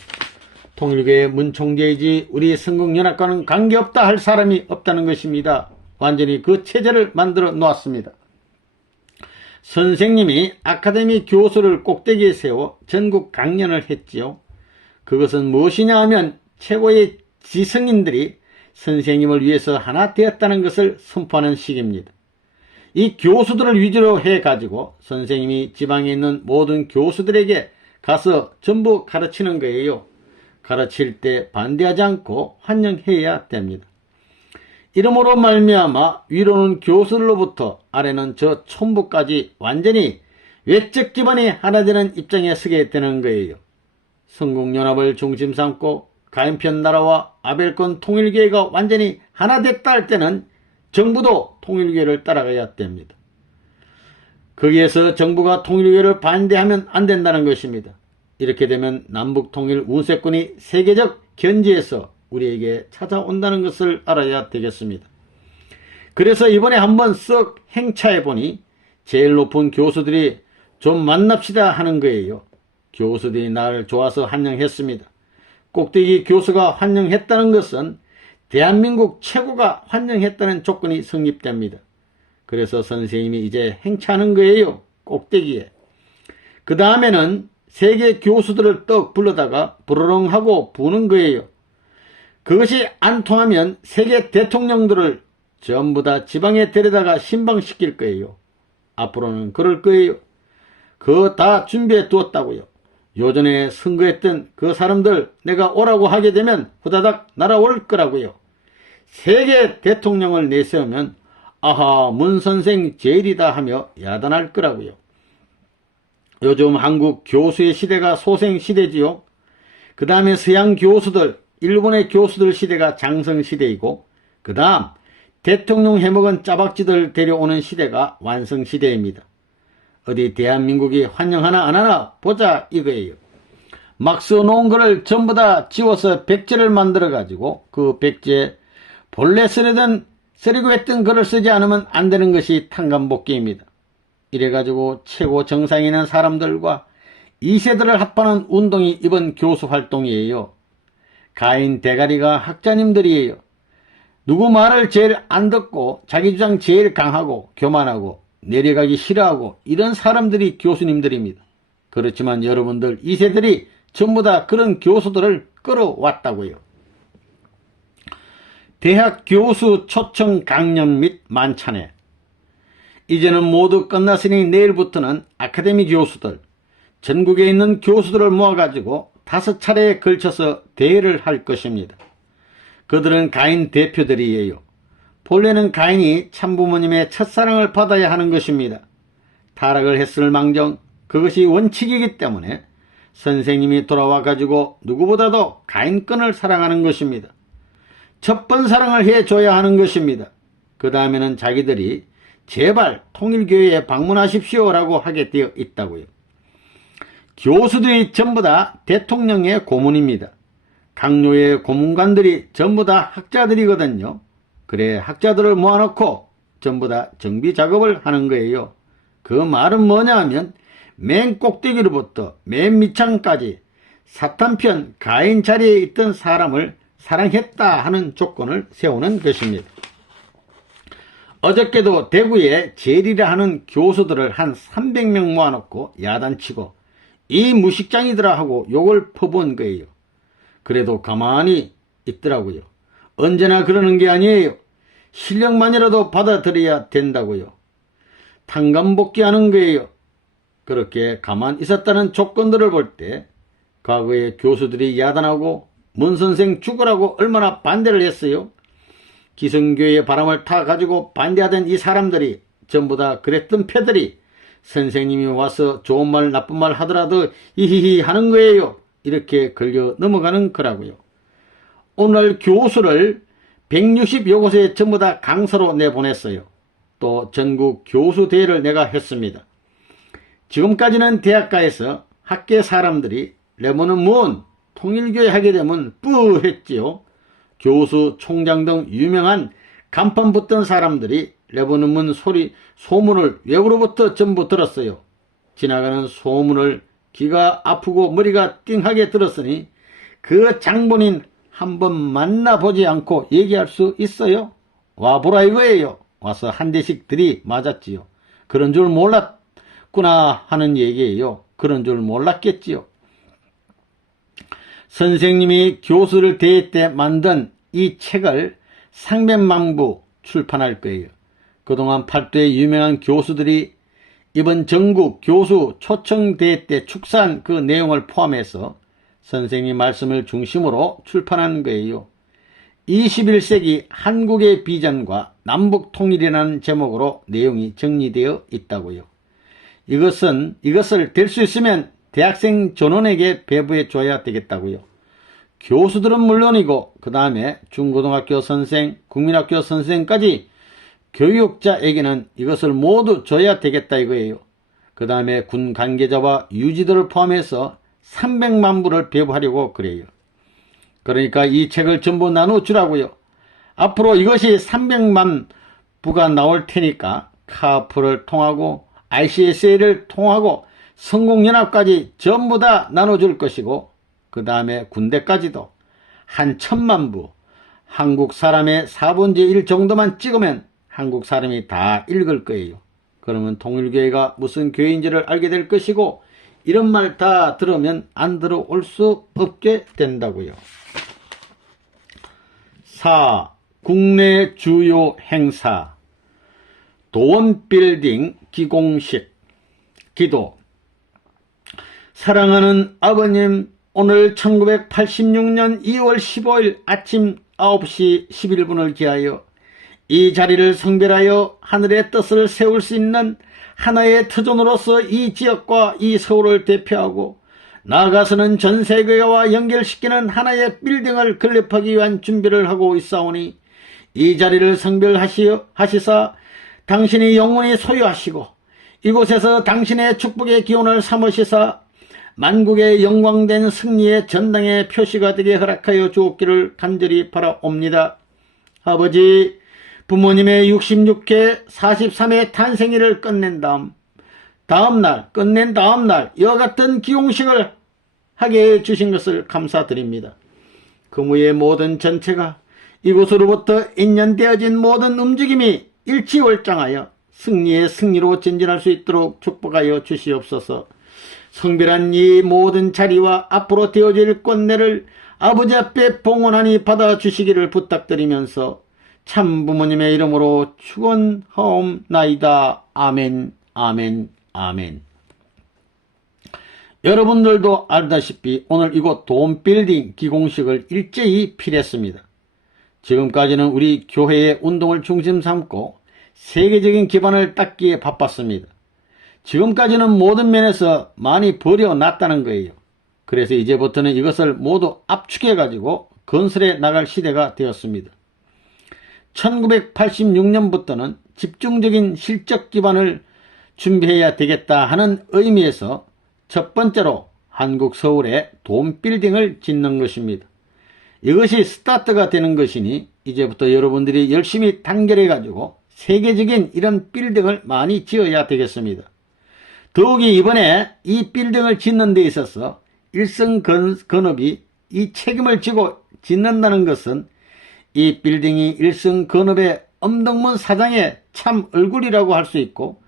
통일교의 문총재이지 우리 성공연합과는 관계없다 할 사람이 없다는 것입니다. 완전히 그 체제를 만들어 놓았습니다. 선생님이 아카데미 교수를 꼭대기에 세워 전국 강연을 했지요. 그것은 무엇이냐 하면 최고의 지성인들이 선생님을 위해서 하나 되었다는 것을 선포하는 식입니다. 이 교수들을 위주로 해가지고 선생님이 지방에 있는 모든 교수들에게 가서 전부 가르치는 거예요. 가르칠 때 반대하지 않고 환영해야 됩니다. 이러므로 말미암아 위로는 교수들로부터 아래는 저 촌부까지 완전히 외적 기반이 하나 되는 입장에 서게 되는 거예요. 성공연합을 중심 삼고 가인편 나라와 아벨권 통일교회가 완전히 하나 됐다 할 때는 정부도 통일교회를 따라가야 됩니다. 거기에서 정부가 통일교회를 반대하면 안 된다는 것입니다. 이렇게 되면 남북통일 우세권이 세계적 견지에서 우리에게 찾아온다는 것을 알아야 되겠습니다. 그래서 이번에 한번 쓱 행차해보니 제일 높은 교수들이 좀 만납시다 하는 거예요. 교수들이 나를 좋아서 환영했습니다. 꼭대기 교수가 환영했다는 것은 대한민국 최고가 환영했다는 조건이 성립됩니다. 그래서 선생님이 이제 행차하는 거예요. 꼭대기에. 그 다음에는 세계 교수들을 떡 불러다가 부르릉 하고 부는 거예요. 그것이 안 통하면 세계 대통령들을 전부 다 지방에 데려다가 신방시킬 거예요. 앞으로는 그럴 거예요. 그거 다 준비해 두었다고요. 요전에 선거했던 그 사람들 내가 오라고 하게 되면 후다닥 날아올 거라고요. 세계 대통령을 내세우면 아하 문 선생 제일이다 하며 야단할 거라고요. 요즘 한국 교수의 시대가 소생 시대지요. 그 다음에 서양 교수들, 일본의 교수들 시대가 장성 시대이고 그 다음 대통령 해먹은 짜박지들 데려오는 시대가 완성 시대입니다. 어디 대한민국이 환영하나 안 하나 보자 이거예요. 막 써놓은 거를 전부 다 지워서 백제를 만들어 가지고 그 백제 본래 쓰려고 했던 글을 쓰지 않으면 안 되는 것이 탕감복귀입니다. 이래가지고 최고 정상에 있는 사람들과 2세들을 합하는 운동이 이번 교수 활동이에요. 가인 대가리가 학자님들이에요. 누구 말을 제일 안 듣고 자기 주장 제일 강하고 교만하고 내려가기 싫어하고 이런 사람들이 교수님들입니다. 그렇지만 여러분들 2세들이 전부 다 그런 교수들을 끌어왔다고요. 대학 교수 초청 강연 및 만찬회. 이제는 모두 끝났으니 내일부터는 아카데미 교수들, 전국에 있는 교수들을 모아가지고 5차례에 걸쳐서 대회를 할 것입니다. 그들은 가인 대표들이에요. 본래는 가인이 참부모님의 첫사랑을 받아야 하는 것입니다. 타락을 했을 망정 그것이 원칙이기 때문에 선생님이 돌아와 가지고 누구보다도 가인권을 사랑하는 것입니다. 첫 번 사랑을 해줘야 하는 것입니다. 그 다음에는 자기들이 제발 통일교회에 방문하십시오 라고 하게 되어 있다고요. 교수들이 전부 다 대통령의 고문입니다. 강요의 고문관들이 전부 다 학자들이거든요. 그래 학자들을 모아놓고 전부 다 정비 작업을 하는 거예요. 그 말은 뭐냐 하면 맨 꼭대기로부터 맨 밑창까지 사탄편 가인 자리에 있던 사람을 사랑했다 하는 조건을 세우는 것입니다. 어저께도 대구에 제리라 하는 교수들을 한 300명 모아놓고 야단치고 이 무식장이더라 하고 욕을 퍼부은 거예요. 그래도 가만히 있더라고요. 언제나 그러는 게 아니에요. 실력만이라도 받아들여야 된다고요. 탕감복귀하는 거예요. 그렇게 가만히 있었다는 조건들을 볼 때 과거에 교수들이 야단하고 문선생 죽으라고 얼마나 반대를 했어요. 기성교회의 바람을 타가지고 반대하던 이 사람들이 전부 다 그랬던 패들이 선생님이 와서 좋은 말 나쁜 말 하더라도 히히히 하는 거예요. 이렇게 걸려 넘어가는 거라고요. 오늘 교수를 160여 곳에 전부 다 강사로 내보냈어요. 또 전국 교수대회를 내가 했습니다. 지금까지는 대학가에서 학계 사람들이 레몬은 뭔 통일교회 하게 되면 뿌 했지요. 교수, 총장 등 유명한 간판 붙던 사람들이 레버논문 소문을 외부로부터 전부 들었어요. 지나가는 소문을 귀가 아프고 머리가 띵하게 들었으니 그 장본인 한번 만나보지 않고 얘기할 수 있어요? 와보라 이거예요. 와서 한 대씩 들이맞았지요. 그런 줄 몰랐구나 하는 얘기예요. 그런 줄 몰랐겠지요. 선생님이 교수를 대회 때 만든 이 책을 상백만부 출판할 거예요. 그동안 팔도의 유명한 교수들이 이번 전국 교수 초청대회 때 축사한 그 내용을 포함해서 선생님 말씀을 중심으로 출판한 거예요. 21세기 한국의 비전과 남북 통일이라는 제목으로 내용이 정리되어 있다고요. 이것을 될 수 있으면 대학생 전원에게 배부해 줘야 되겠다고요. 교수들은 물론이고 그 다음에 중고등학교 선생, 국민학교 선생까지 교육자에게는 이것을 모두 줘야 되겠다 이거예요. 그 다음에 군 관계자와 유지들을 포함해서 300만 부를 배부하려고 그래요. 그러니까 이 책을 전부 나눠주라고요. 앞으로 이것이 300만 부가 나올 테니까 카프를 통하고 ICSA를 통하고 성공연합까지 전부 다 나눠줄 것이고 그 다음에 군대까지도 한 1000만 부, 한국 사람의 4분의 1 정도만 찍으면 한국 사람이 다 읽을 거예요. 그러면 통일교회가 무슨 교회인지를 알게 될 것이고 이런 말 다 들으면 안 들어올 수 없게 된다고요. 4. 국내 주요 행사 도원빌딩 기공식 기도. 사랑하는 아버님, 오늘 1986년 2월 15일 아침 9시 11분을 기하여 이 자리를 성별하여 하늘의 뜻을 세울 수 있는 하나의 터전으로서 이 지역과 이 서울을 대표하고 나아가서는 전 세계와 연결시키는 하나의 빌딩을 건립하기 위한 준비를 하고 있사오니 이 자리를 성별하시사 당신이 영원히 소유하시고 이곳에서 당신의 축복의 기원을 삼으시사 만국의 영광된 승리의 전당의 표시가 되게 허락하여 주옵기를 간절히 바라옵니다. 아버지, 부모님의 66회 43회 탄생일을 끝낸 끝낸 다음날 이와 같은 기용식을 하게 해주신 것을 감사드립니다. 그무의 모든 전체가 이곳으로부터 인연되어진 모든 움직임이 일치월장하여 승리의 승리로 전진할 수 있도록 축복하여 주시옵소서. 성별한 이 모든 자리와 앞으로 되어질 권내를 아버지 앞에 봉헌하니 받아주시기를 부탁드리면서 참 부모님의 이름으로 축원하옵나이다. 아멘, 아멘, 아멘. 여러분들도 알다시피 오늘 이곳 도움빌딩 기공식을 일제히 필했습니다. 지금까지는 우리 교회의 운동을 중심 삼고 세계적인 기반을 닦기에 바빴습니다. 지금까지는 모든 면에서 많이 버려놨다는 거예요. 그래서 이제부터는 이것을 모두 압축해가지고 건설해 나갈 시대가 되었습니다. 1986년부터는 집중적인 실적 기반을 준비해야 되겠다 하는 의미에서 첫 번째로 한국 서울에 돔빌딩을 짓는 것입니다. 이것이 스타트가 되는 것이니 이제부터 여러분들이 열심히 단결해 가지고 세계적인 이런 빌딩을 많이 지어야 되겠습니다. 더욱이 이번에 이 빌딩을 짓는 데 있어서 일성건업이 이 책임을 지고 짓는다는 것은 이 빌딩이 일성건업의 엄덕문 사장의 참 얼굴이라고 할 수 있고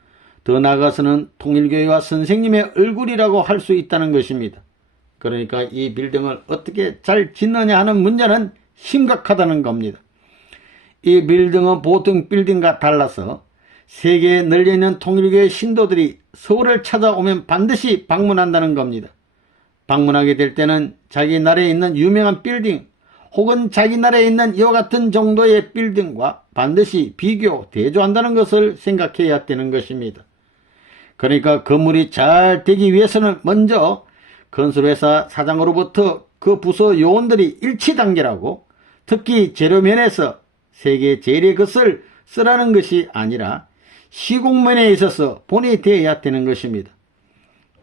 더 나아가서는 통일교회와 선생님의 얼굴이라고 할 수 있다는 것입니다. 그러니까 이 빌딩을 어떻게 잘 짓느냐 하는 문제는 심각하다는 겁니다. 이 빌딩은 보통 빌딩과 달라서 세계에 널려있는 통일교회 신도들이 서울을 찾아오면 반드시 방문한다는 겁니다. 방문하게 될 때는 자기 나라에 있는 유명한 빌딩 혹은 자기 나라에 있는 이와 같은 정도의 빌딩과 반드시 비교, 대조한다는 것을 생각해야 되는 것입니다. 그러니까 건물이 잘 되기 위해서는 먼저 건설회사 사장으로부터 그 부서 요원들이 일치단계라고 특히 재료면에서 세계 제일의 것을 쓰라는 것이 아니라 시공면에 있어서 본이 되어야 되는 것입니다.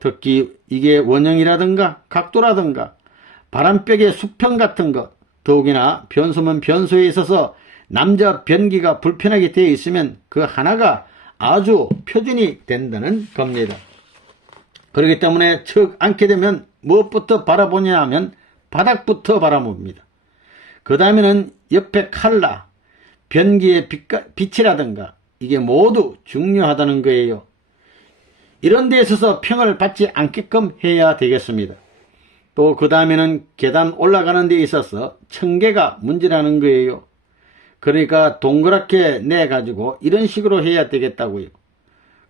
특히 이게 원형이라든가 각도라든가 바람벽의 수평 같은 것, 더욱이나 변소면 변소에 있어서 남자 변기가 불편하게 되어 있으면 그 하나가 아주 표준이 된다는 겁니다. 그렇기 때문에 척 앉게 되면 무엇부터 바라보냐 하면 바닥부터 바라봅니다. 그 다음에는 옆에 칼라, 변기의 빛이라든가 이게 모두 중요하다는 거예요. 이런 데 있어서 평을 받지 않게끔 해야 되겠습니다. 또 그 다음에는 계단 올라가는 데 있어서 청개가 문제라는 거예요. 그러니까 동그랗게 내가지고 이런 식으로 해야 되겠다고요.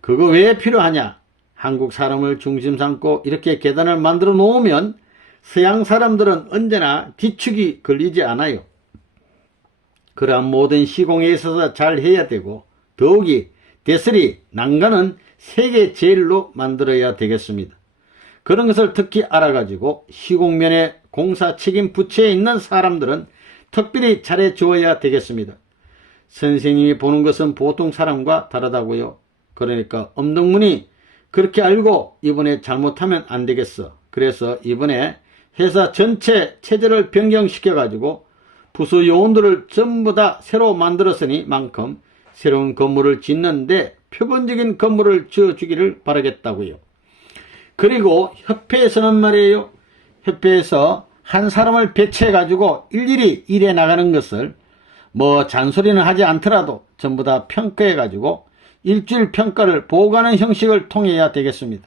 그거 왜 필요하냐? 한국 사람을 중심 삼고 이렇게 계단을 만들어 놓으면 서양 사람들은 언제나 뒤축이 걸리지 않아요. 그러한 모든 시공에 있어서 잘 해야 되고 더욱이 대설이 난간은 세계 제일로 만들어야 되겠습니다. 그런 것을 특히 알아가지고 시공면에 공사 책임 부처에 있는 사람들은 특별히 잘해 주어야 되겠습니다. 선생님이 보는 것은 보통 사람과 다르다고요. 그러니까 엄덕문이 그렇게 알고 이번에 잘못하면 안 되겠어. 그래서 이번에 회사 전체 체제를 변경시켜 가지고 부수 요원들을 전부 다 새로 만들었으니 만큼 새로운 건물을 짓는데 표본적인 건물을 지어주기를 바라겠다고요. 그리고 협회에서는 말이에요. 협회에서 한 사람을 배치해 가지고 일일이 일해 나가는 것을 뭐 잔소리는 하지 않더라도 전부 다 평가해 가지고 일주일 평가를 보고하는 형식을 통해야 되겠습니다.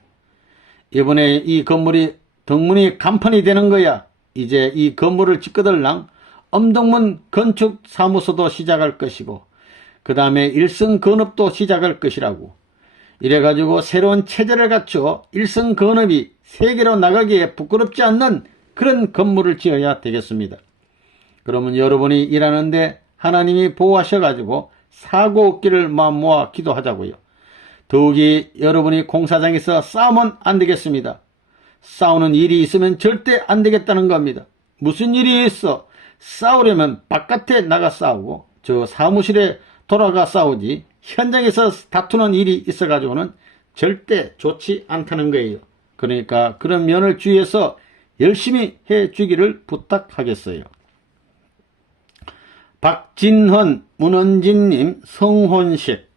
이번에 이 건물이 덕문이 간판이 되는 거야. 이제 이 건물을 짓거들랑 엄덕문 건축사무소도 시작할 것이고 그 다음에 일성건업도 시작할 것이라고. 이래가지고 새로운 체제를 갖추어 일성건업이 세계로 나가기에 부끄럽지 않는 그런 건물을 지어야 되겠습니다. 그러면 여러분이 일하는데 하나님이 보호하셔가지고 사고 없기를 마음 모아 기도하자고요. 더욱이 여러분이 공사장에서 싸우면 안 되겠습니다. 싸우는 일이 있으면 절대 안 되겠다는 겁니다. 무슨 일이 있어? 싸우려면 바깥에 나가 싸우고 저 사무실에 돌아가 싸우지 현장에서 다투는 일이 있어가지고는 절대 좋지 않다는 거예요. 그러니까 그런 면을 주의해서 열심히 해주기를 부탁하겠어요. 박진헌, 문원진님 성혼식.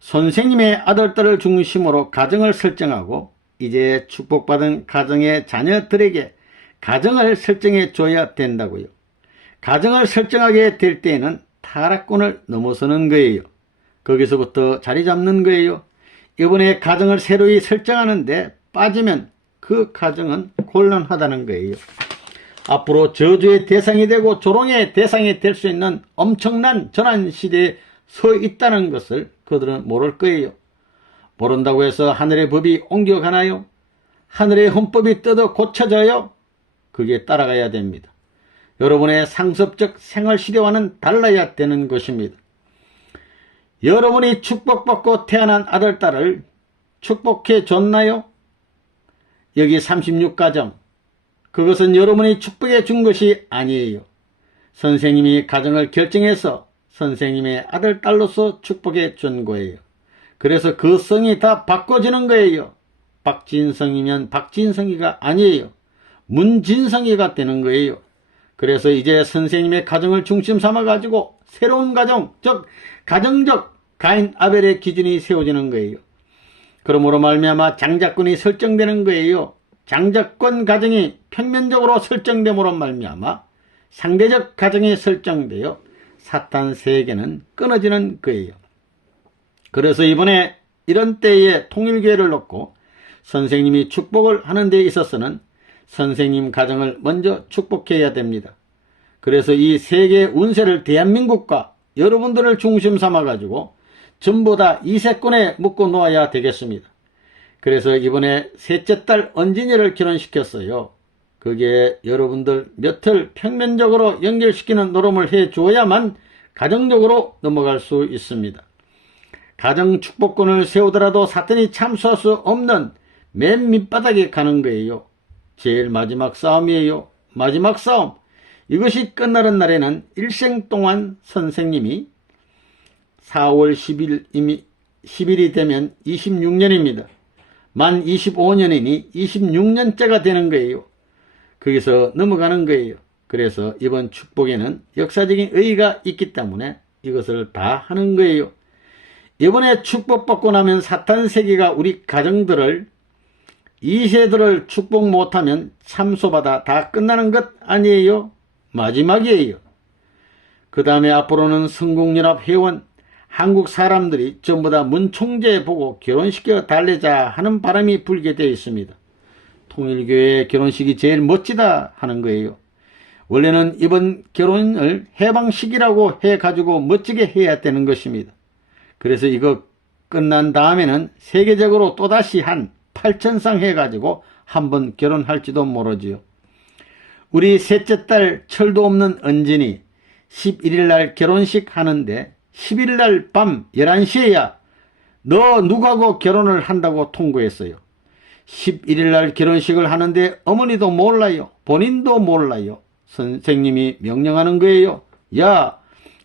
선생님의 아들딸을 중심으로 가정을 설정하고 이제 축복받은 가정의 자녀들에게 가정을 설정해 줘야 된다고요. 가정을 설정하게 될 때에는 타락꾼을 넘어서는 거예요. 거기서부터 자리 잡는 거예요. 이번에 가정을 새로이 설정하는데 빠지면 그 가정은 곤란하다는 거예요. 앞으로 저주의 대상이 되고 조롱의 대상이 될 수 있는 엄청난 전환시대에 서 있다는 것을 그들은 모를 거예요. 모른다고 해서 하늘의 법이 옮겨가나요? 하늘의 헌법이 뜯어 고쳐져요? 그게 따라가야 됩니다. 여러분의 상습적 생활시대와는 달라야 되는 것입니다. 여러분이 축복받고 태어난 아들, 딸을 축복해 줬나요? 여기 36가정. 그것은 여러분이 축복해 준 것이 아니에요. 선생님이 가정을 결정해서 선생님의 아들, 딸로서 축복해 준 거예요. 그래서 그 성이 다 바꿔지는 거예요. 박진성이면 박진성이가 아니에요. 문진성이가 되는 거예요. 그래서 이제 선생님의 가정을 중심 삼아가지고 새로운 가정, 즉 가정적 가인 아벨의 기준이 세워지는 거예요. 그러므로 말미암아 장자권이 설정되는 거예요. 장자권 가정이 평면적으로 설정됨으로 말미암아 상대적 가정이 설정되어 사탄 세계는 끊어지는 거예요. 그래서 이번에 이런 때에 통일교회를 놓고 선생님이 축복을 하는 데 있어서는 선생님 가정을 먼저 축복해야 됩니다. 그래서 이 세계 운세를 대한민국과 여러분들을 중심 삼아가지고 전부 다 이세권에 묶어 놓아야 되겠습니다. 그래서 이번에 셋째 딸 언진이를 결혼시켰어요. 그게 여러분들 몇을 평면적으로 연결시키는 노름을 해줘야만 가정적으로 넘어갈 수 있습니다. 가정 축복권을 세우더라도 사탄이 참수할 수 없는 맨 밑바닥에 가는 거예요. 제일 마지막 싸움이에요. 마지막 싸움. 이것이 끝나는 날에는 일생 동안 선생님이 4월 10일이 되면 26년입니다. 만 25년이니 26년째가 되는 거예요. 거기서 넘어가는 거예요. 그래서 이번 축복에는 역사적인 의의가 있기 때문에 이것을 다 하는 거예요. 이번에 축복받고 나면 사탄 세계가 우리 가정들을, 2세들을 축복 못하면 참소받아 다 끝나는 것 아니에요? 마지막이에요. 그 다음에 앞으로는 성공연합 회원, 한국 사람들이 전부 다 문총재 보고 결혼시켜 달래자 하는 바람이 불게 되어 있습니다. 통일교회 결혼식이 제일 멋지다 하는 거예요. 원래는 이번 결혼을 해방식이라고 해가지고 멋지게 해야 되는 것입니다. 그래서 이거 끝난 다음에는 세계적으로 또다시 한 8천상 해가지고 한번 결혼할지도 모르지요. 우리 셋째 딸 철도 없는 은진이 11일날 결혼식 하는데 10일날 밤 11시에야 너 누구하고 결혼을 한다고 통보했어요. 11일날 결혼식을 하는데 어머니도 몰라요. 본인도 몰라요. 선생님이 명령하는 거예요. 야,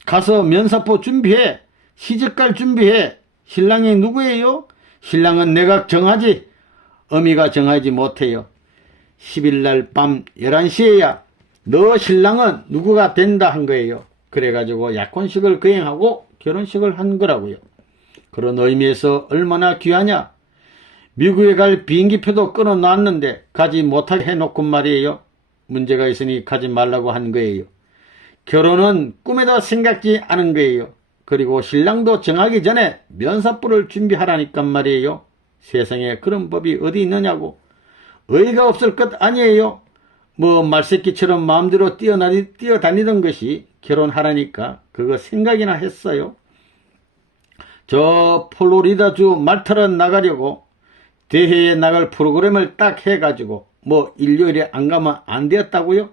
가서 면사포 준비해. 시집갈 준비해. 신랑이 누구예요? 신랑은 내가 정하지. 어미가 정하지 못해요. 10일날 밤 11시에야 너 신랑은 누구가 된다 한 거예요. 그래가지고 약혼식을 거행하고 결혼식을 한 거라고요. 그런 의미에서 얼마나 귀하냐. 미국에 갈 비행기표도 끊어놨는데 가지 못하게 해놓고 말이에요. 문제가 있으니 가지 말라고 한 거예요. 결혼은 꿈에도 생각지 않은 거예요. 그리고 신랑도 정하기 전에 면사포를 준비하라니까 말이에요. 세상에 그런 법이 어디 있느냐고. 의의가 없을 것 아니에요. 뭐 말새끼처럼 마음대로 뛰어다니던 것이 결혼하라니까 그거 생각이나 했어요. 저 플로리다주 말타러 나가려고 대회에 나갈 프로그램을 딱 해가지고 뭐 일요일에 안 가면 안 되었다고요?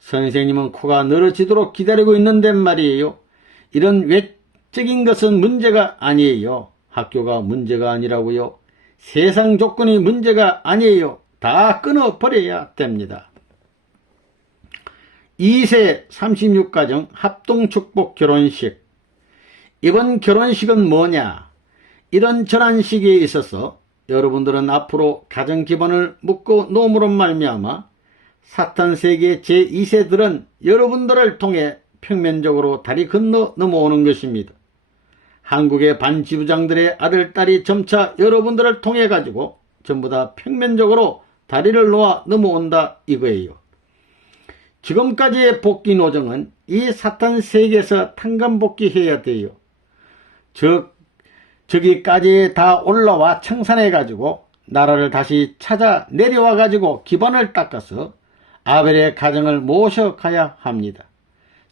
선생님은 코가 늘어지도록 기다리고 있는데 말이에요. 이런 외적인 것은 문제가 아니에요. 학교가 문제가 아니라고요. 세상 조건이 문제가 아니에요. 다 끊어버려야 됩니다. 2세 36가정 합동축복 결혼식. 이번 결혼식은 뭐냐? 이런저런 시기에 있어서 여러분들은 앞으로 가정 기반을 묶어 놓음으로 말미암아 사탄 세계 제2세들은 여러분들을 통해 평면적으로 다리 건너 넘어오는 것입니다. 한국의 반지부장들의 아들, 딸이 점차 여러분들을 통해 가지고 전부 다 평면적으로 다리를 놓아 넘어온다 이거예요. 지금까지의 복귀 노정은 이 사탄 세계에서 탕감복귀해야 돼요. 저기까지 다 올라와 청산해가지고 나라를 다시 찾아 내려와가지고 기반을 닦아서 아벨의 가정을 모셔가야 합니다.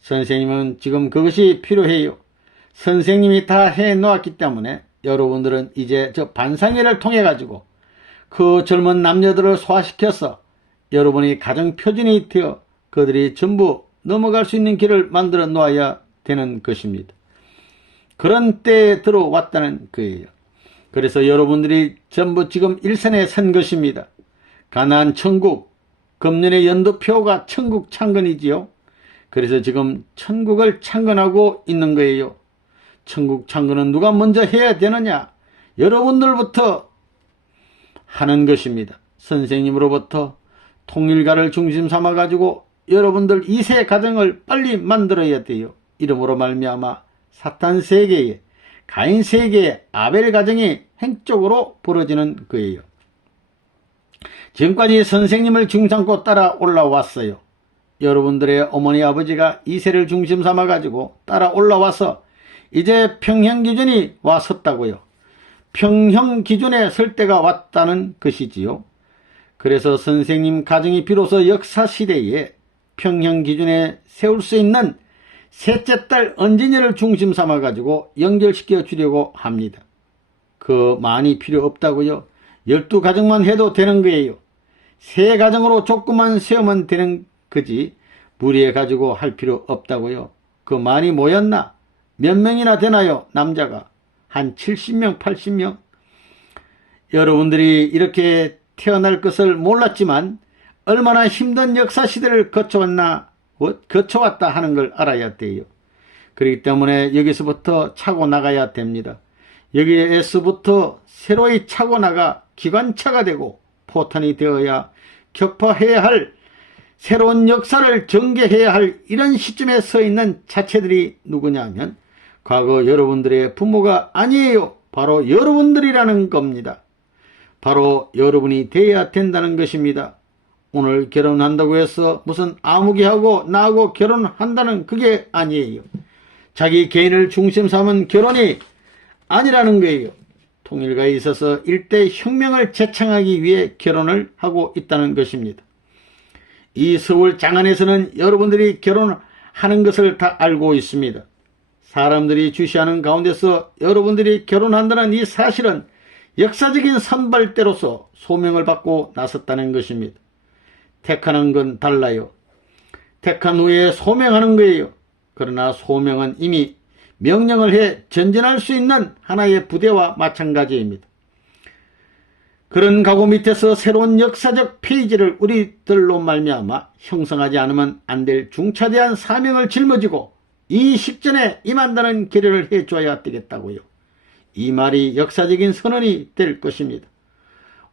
선생님은 지금 그것이 필요해요. 선생님이 다 해놓았기 때문에 여러분들은 이제 저 반상회를 통해가지고 그 젊은 남녀들을 소화시켜서 여러분이 가정 표준이 되어 그들이 전부 넘어갈 수 있는 길을 만들어 놓아야 되는 것입니다. 그런 때에 들어왔다는 거예요. 그래서 여러분들이 전부 지금 일선에 선 것입니다. 가나안 천국, 금년의 연도표가 천국 창건이지요. 그래서 지금 천국을 창건하고 있는 거예요. 천국 창건은 누가 먼저 해야 되느냐? 여러분들부터 하는 것입니다. 선생님으로부터 통일가를 중심 삼아가지고 여러분들 2세 가정을 빨리 만들어야 돼요. 이름으로 말미암아 사탄 세계에, 가인 세계에 아벨 가정이 행적으로 벌어지는 거예요. 지금까지 선생님을 중심삼고 따라 올라왔어요. 여러분들의 어머니 아버지가 2세를 중심 삼아가지고 따라 올라와서 이제 평형기준이 와 섰다고요. 평형기준에 설 때가 왔다는 것이지요. 그래서 선생님 가정이 비로소 역사시대에 평형기준에 세울 수 있는 셋째 딸 은진이를 중심 삼아가지고 연결시켜 주려고 합니다. 그 많이 필요 없다고요. 12가정만 해도 되는 거예요. 3가정으로 조금만 세우면 되는 거지 무리해 가지고 할 필요 없다고요. 그 많이 모였나? 몇 명이나 되나요? 남자가 한 70명 80명. 여러분들이 이렇게 태어날 것을 몰랐지만 얼마나 힘든 역사시대를 거쳐왔다 하는 걸 알아야 돼요. 그렇기 때문에 여기서부터 차고 나가야 됩니다. 여기에서부터 새로이 차고 나가 기관차가 되고 포탄이 되어야 격파해야 할 새로운 역사를 전개해야 할 이런 시점에 서 있는 자체들이 누구냐 하면 과거 여러분들의 부모가 아니에요. 바로 여러분들이라는 겁니다. 바로 여러분이 돼야 된다는 것입니다. 오늘 결혼한다고 해서 무슨 아무개하고 나하고 결혼한다는 그게 아니에요. 자기 개인을 중심 삼은 결혼이 아니라는 거예요. 통일가에 있어서 일대 혁명을 제창하기 위해 결혼을 하고 있다는 것입니다. 이 서울 장안에서는 여러분들이 결혼하는 것을 다 알고 있습니다. 사람들이 주시하는 가운데서 여러분들이 결혼한다는 이 사실은 역사적인 선발대로서 소명을 받고 나섰다는 것입니다. 택하는 건 달라요. 택한 후에 소명하는 거예요. 그러나 소명은 이미 명령을 해 전진할 수 있는 하나의 부대와 마찬가지입니다. 그런 각오 밑에서 새로운 역사적 페이지를 우리들로 말미암아 형성하지 않으면 안 될 중차대한 사명을 짊어지고 이 식전에 임한다는 계례를 해줘야 되겠다고요. 이 말이 역사적인 선언이 될 것입니다.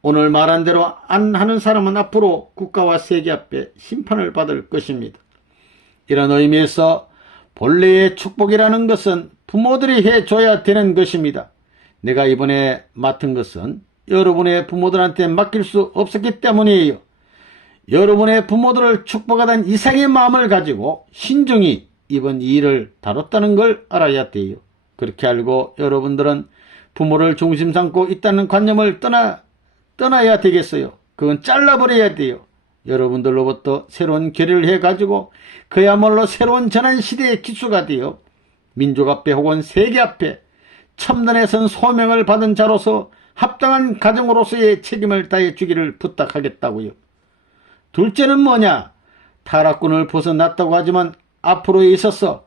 오늘 말한 대로 안 하는 사람은 앞으로 국가와 세계 앞에 심판을 받을 것입니다. 이런 의미에서 본래의 축복이라는 것은 부모들이 해줘야 되는 것입니다. 내가 이번에 맡은 것은 여러분의 부모들한테 맡길 수 없었기 때문이에요. 여러분의 부모들을 축복하던 이상의 마음을 가지고 신중히 이번 일을 다뤘다는 걸 알아야 돼요. 그렇게 알고 여러분들은 부모를 중심 삼고 있다는 관념을 떠나야 되겠어요. 그건 잘라버려야 돼요. 여러분들로부터 새로운 결의를 해가지고 그야말로 새로운 전환시대의 기수가 되어 민족 앞에 혹은 세계 앞에 첨단에 선 소명을 받은 자로서 합당한 가정으로서의 책임을 다해 주기를 부탁하겠다고요. 둘째는 뭐냐? 타락군을 벗어났다고 하지만 앞으로에 있어서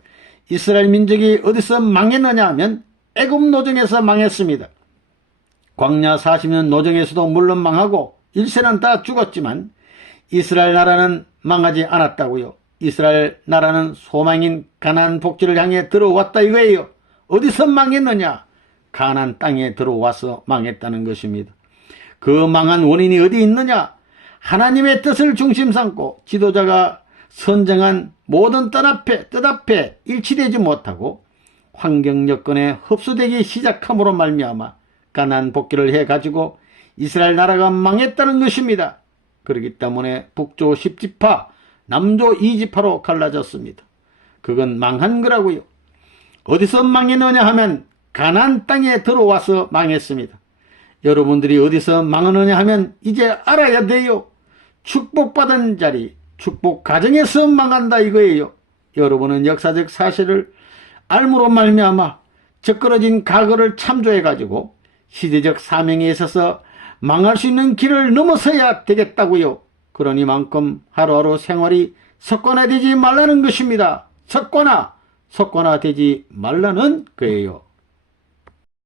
이스라엘 민족이 어디서 망했느냐 하면 애굽 노정에서 망했습니다. 광야 40년 노정에서도 물론 망하고 1세는 다 죽었지만 이스라엘 나라는 망하지 않았다고요. 이스라엘 나라는 소망인 가나안 복지를 향해 들어왔다 이거예요. 어디서 망했느냐? 가나안 땅에 들어와서 망했다는 것입니다. 그 망한 원인이 어디 있느냐? 하나님의 뜻을 중심 삼고 지도자가 선정한 모든 뜻 앞에 일치되지 못하고 환경 여건에 흡수되기 시작함으로 말미암아 가나안 복귀를 해가지고 이스라엘 나라가 망했다는 것입니다. 그렇기 때문에 북조 10지파, 남조 2지파로 갈라졌습니다. 그건 망한 거라고요. 어디서 망했느냐 하면 가나안 땅에 들어와서 망했습니다. 여러분들이 어디서 망하느냐 하면 이제 알아야 돼요. 축복받은 자리, 축복 가정에서 망한다 이거예요. 여러분은 역사적 사실을 알므로 말미암아 적그러진 과거를 참조해가지고 시대적 사명에 있어서 망할 수 있는 길을 넘어서야 되겠다고요. 그러니만큼 하루하루 생활이 석관화되지 말라는 것입니다. 석관화되지 말라는 거예요.